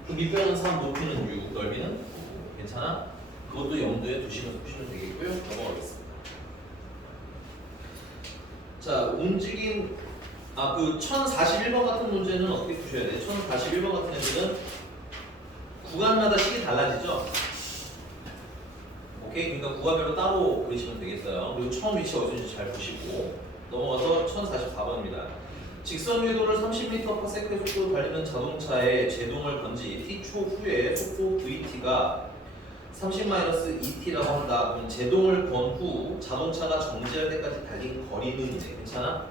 그 밑변은 3, 높이는 6, 넓이는 9. 괜찮아? 그것도 염두에 두시면서 푸시면 되겠고요. 넘어가겠습니다. 자, 움직임 그 1041번 같은 문제는 어떻게 푸셔야 돼? 1041번 같은 애들은 구간마다 식이 달라지죠? 오케이? 그러니까 구간별로 따로 그리시면 되겠어요. 그리고 처음 위치 어딘지 잘 보시고 넘어가서 1044번입니다. 직선 궤도를 30m/s의 속도로 달리는 자동차의 제동을 건지 t초 후에 속도 vt가 30-2t라고 한다. 그럼 제동을 건 후 자동차가 정지할 때까지 달린 거리는 이제 괜찮아?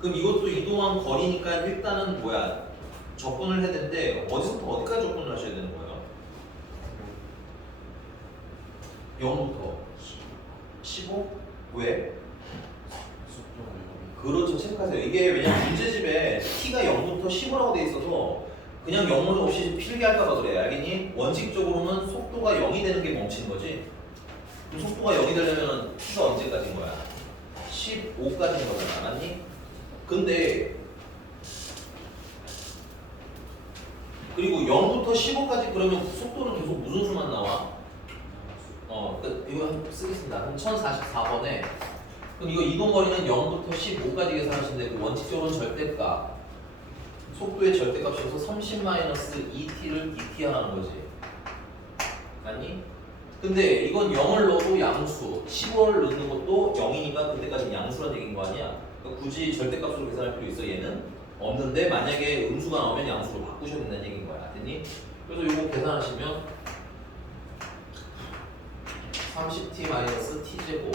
그럼 이것도 이동한 거리니까 일단은 뭐야? 적분을 해야 되는데 어디서부터 어디까지 적분을 하셔야 되는 거예요? 0부터 15? 왜? 그렇죠. 체크하세요. 이게 왜냐면 문제집에 t가 0부터 15라고 돼 있어서 그냥 0을 없이 필기할까봐 그래. 알겠니? 원칙적으로는 속도가 0이 되는 게 멈춘 거지. 그럼 속도가 0이 되려면 t가 언제까지인 거야? 15까지인 거잖아. 맞니? 근데 그리고 0부터 15까지 그러면 속도는 계속 무슨 수만 나와? 이거 한번 쓰겠습니다. 그럼 1044번에 그럼 이거 이동거리는 0부터 15까지 계산하시는데 그 원칙적으로는 절대값 속도의 절대값이어서 30-2t를 dt 하라는 거지. 아니? 근데 이건 0을 넣어도 양수, 15를 넣는 것도 0이니까 그때까지는 양수란 얘기인 거 아니야? 그러니까 굳이 절대값으로 계산할 필요 있어 얘는? 없는데 만약에 음수가 나오면 양수로 바꾸셔야 된다는 얘기인 거야. 됐니? 그래서 이거 계산하시면 30t-t제곱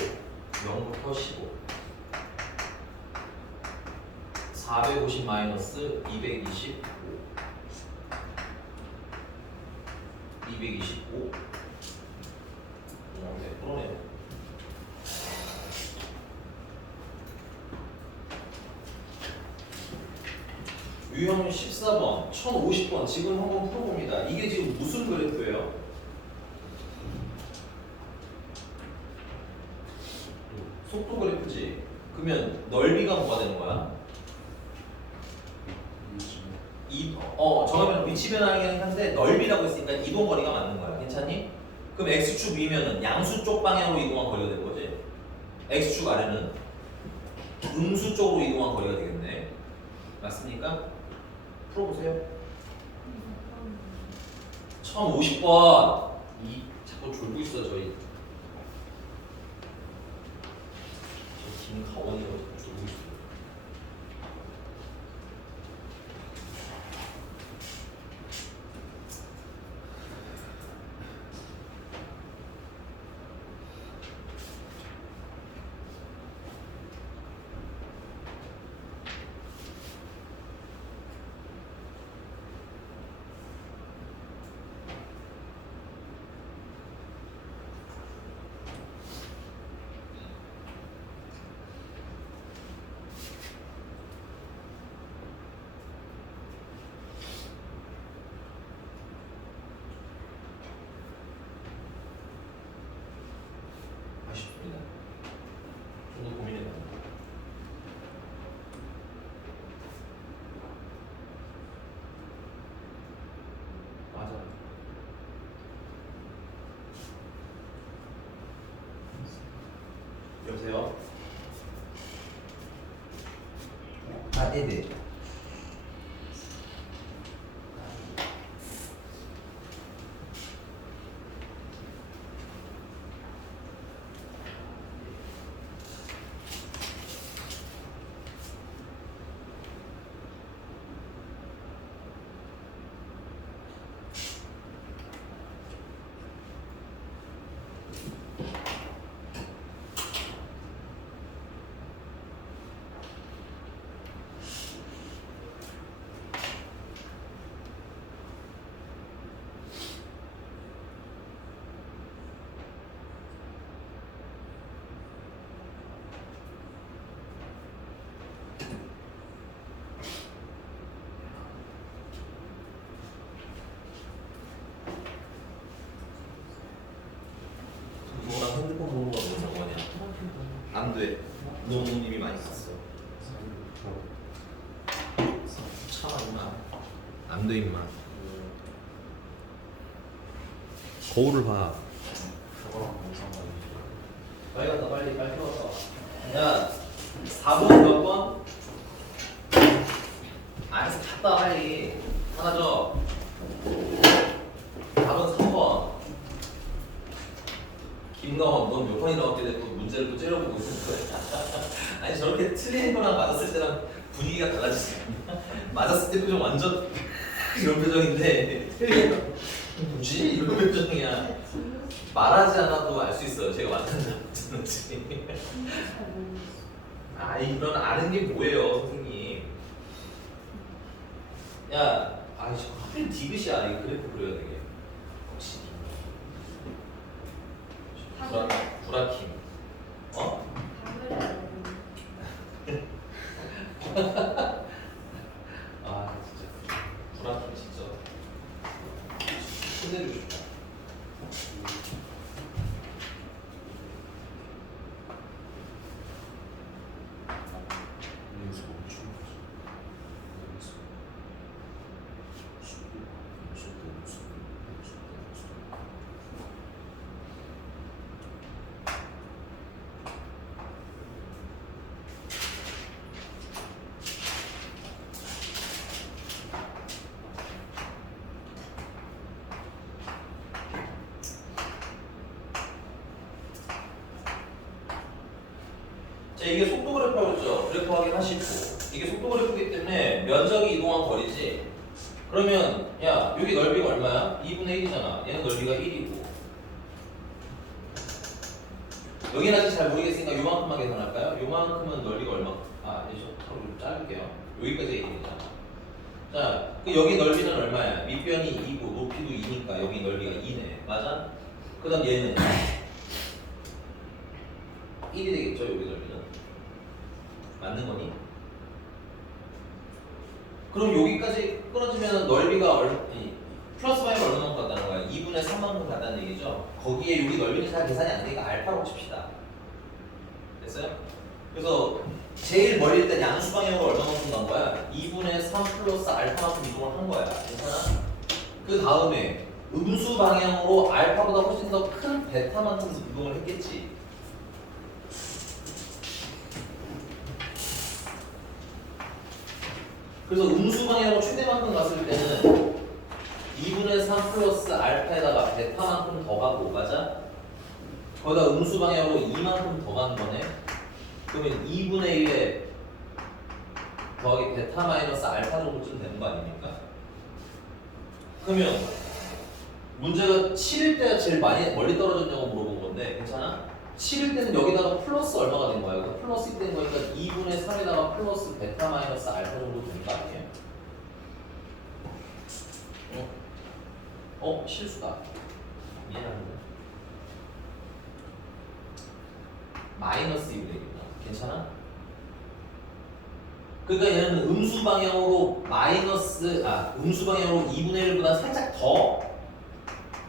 0부터 15 450 225 225 네, 그러네요. 유형 14번, 1050번 지금 한번 풀어봅니다. 이게 지금 무슨 그래프예요? 속도 그래프지. 그러면 넓이가 뭐가 되는 거야? 정하면 위치 변화하긴 한데 넓이라고 했으니까 이동 거리가 맞는 거야. 괜찮니? 그럼 x축 위면은 양수 쪽 방향으로 이동한 거리가 되는 거지. x축 아래는 음수 쪽으로 이동한 거리가 되겠네. 맞습니까? 풀어보세요. 1050번. 이 자꾸 졸고 있어 저희. 저 김가원이가 자꾸 졸고 있어. 아쉽습니다. 좀 더 고민해봐. 맞아. 여보세요? 아, 네네. 누구랑 핸드폰 보는 거 무슨 상관이야? 안 돼. 노노님이 많이 썼어. 참아 임마. 안 돼 임마. 거울을 봐. 빨리 갔다 빨리 갔다. 야 4번 몇 번? 알았어 갔다 와, 빨리. 하나 줘. 4번 3번. 김가원, 넌 몇 번이나 어떻게 됐고 문제를 또 째려보고 있는 거야. 아니 저렇게 틀리는 거랑 맞았을 때랑 분위기가 달라지지 않나? 맞았을 때 표정 완전 이런 표정인데 틀리니까 뭐지? 이런 표정이야. 말하지 않아도 알 수 있어요. 제가 맞았는지 안 맞았는지. 아 이런 아는 게 뭐예요, 선생님? 야, 아 저 하필 디귿이야. 이 그래프 그려야 되게. 혹시 구라킴. 어? 아 진짜 구라킴 진짜 끝내주고 싶다. 자, 이게 속도 그래프라고 그랬죠. 그래프 확인하시고 이게 속도 그래프이기 때문에 면적이 이동한 거리지. 그러면 야 여기 넓이가 얼마야? 2분의 1이잖아. 얘는 넓이가 1이고 여기는 아직 잘 모르겠으니까 요만큼만 계산할까요? 요만큼은 넓이가 얼마? 아 이제 좀 짧을게요. 여기까지 얘기되잖아. 자, 그 여기 넓이는 얼마야? 밑변이 2고 높이도 2니까 여기 넓이가 2네. 맞아? 그 다음 얘는 1이 되겠죠? 여기 넓이는 맞는 거니? 그럼 여기까지 끊어지면 넓이가 플러스 마이너스 얼마만큼 같다는 거야? 2분의 3만큼 같다는 얘기죠. 거기에 여기 넓이는 잘 계산이 안 되니까 알파로 칩시다. 됐어요? 그래서 제일 멀리 때 양수 방향으로 얼마만큼 간 거야? 2분의 3 플러스 알파만큼 이동을 한 거야. 괜찮아? 그 다음에 음수 방향으로 알파보다 훨씬 더 큰 베타만큼 이동을 했겠지. 그래서 음수 방향으로 최대만큼 갔을 때는 2분의 3 플러스 알파에다가 베타만큼 더 가고, 맞아? 거기다 음수 방향으로 2만큼 더 간 거네. 그러면 2분의 1에 더하기 베타 마이너스 알파 정도쯤 되는 거 아닙니까? 그러면 문제가 7일 때가 제일 많이 멀리 떨어졌냐고 물어본 건데 괜찮아? 7일 때는 여기다가 플러스 얼마가 된 거야? 그러니까 플러스 된 거니까 2분의 3에다가 플러스 베타 마이너스 알파 정도 되는 거 아니에요? 실수다. 미안합니다. 마이너스 2분의 1이구나. 괜찮아? 그러니까 얘는 음수 방향으로 음수 방향으로 2분의 1보다 살짝 더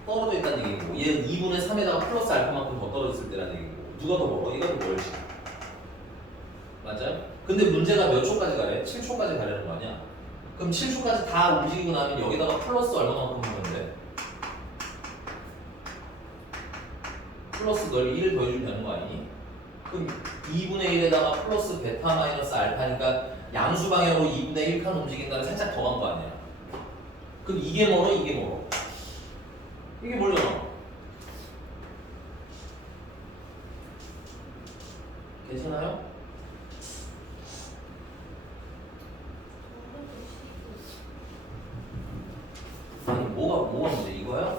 떨어져 있다는 얘기고, 얘는 2분의 3에다가 플러스 알파만큼 더 떨어졌을 때라는 얘기고, 누가 더 멀어? 얘가 더 멀지. 맞아요? 근데 문제가 몇 초까지 가래? 7초까지 가려는 거 아니야? 그럼 7초까지 다 움직이고 나면 여기다가 플러스 얼마만큼 하는데? 플러스 넓이 1을 더해주면 되는 거 아니니? 그럼 2분의 1에다가 플러스 베타 마이너스 알파니까 양수 방향으로 2분의 1칸 움직인 다음에 살짝 더 간 거 아니야? 그럼 이게 멀어? 이게 멀어? 이게 멀잖아. 괜찮아요? 아니 뭐가 문제 이거야?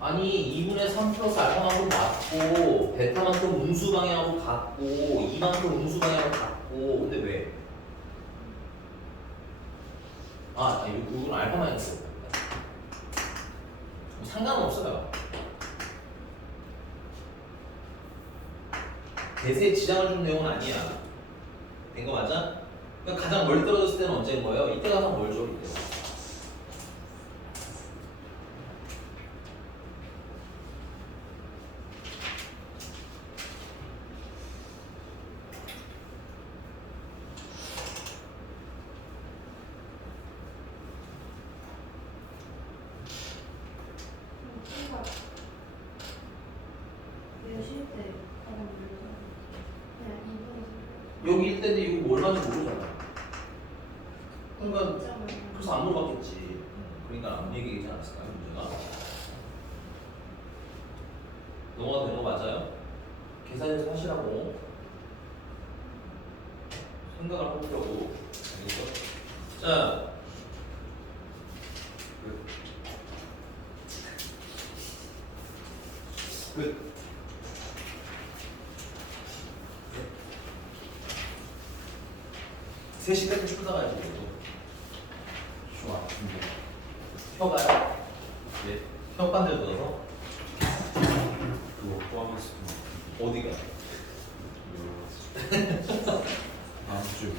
아니 2분의 3 플러스 알파만큼 맞고 베타만큼 음수 방향으로 갔고 2만큼 음수 방향으로 갔고 근데 왜? 이건 알파 마이너스 상관없어요. 대세에 지장을 준 내용은 아니야. 된 거 맞아? 그러니까 가장 멀리 떨어졌을 때는 언제인 거예요? 이때 가서 멀죠. 이때. 여기 1대인데 이거 뭐 얼마인지 모르잖아. 그러니까 그래서 안 물어봤겠지. 그러니까 아무 얘기하지 않았을까요, 문제가? 넘어가도 되는 거 맞아요? 계산해서 하시라고 생각을 해보려고. 알겠죠? 자, 끝. 세 시까지 풀다가 야지 좋아. 혀가요? 네. 혀반대로 들어서 그거 포함해서 어디가? 다음 주.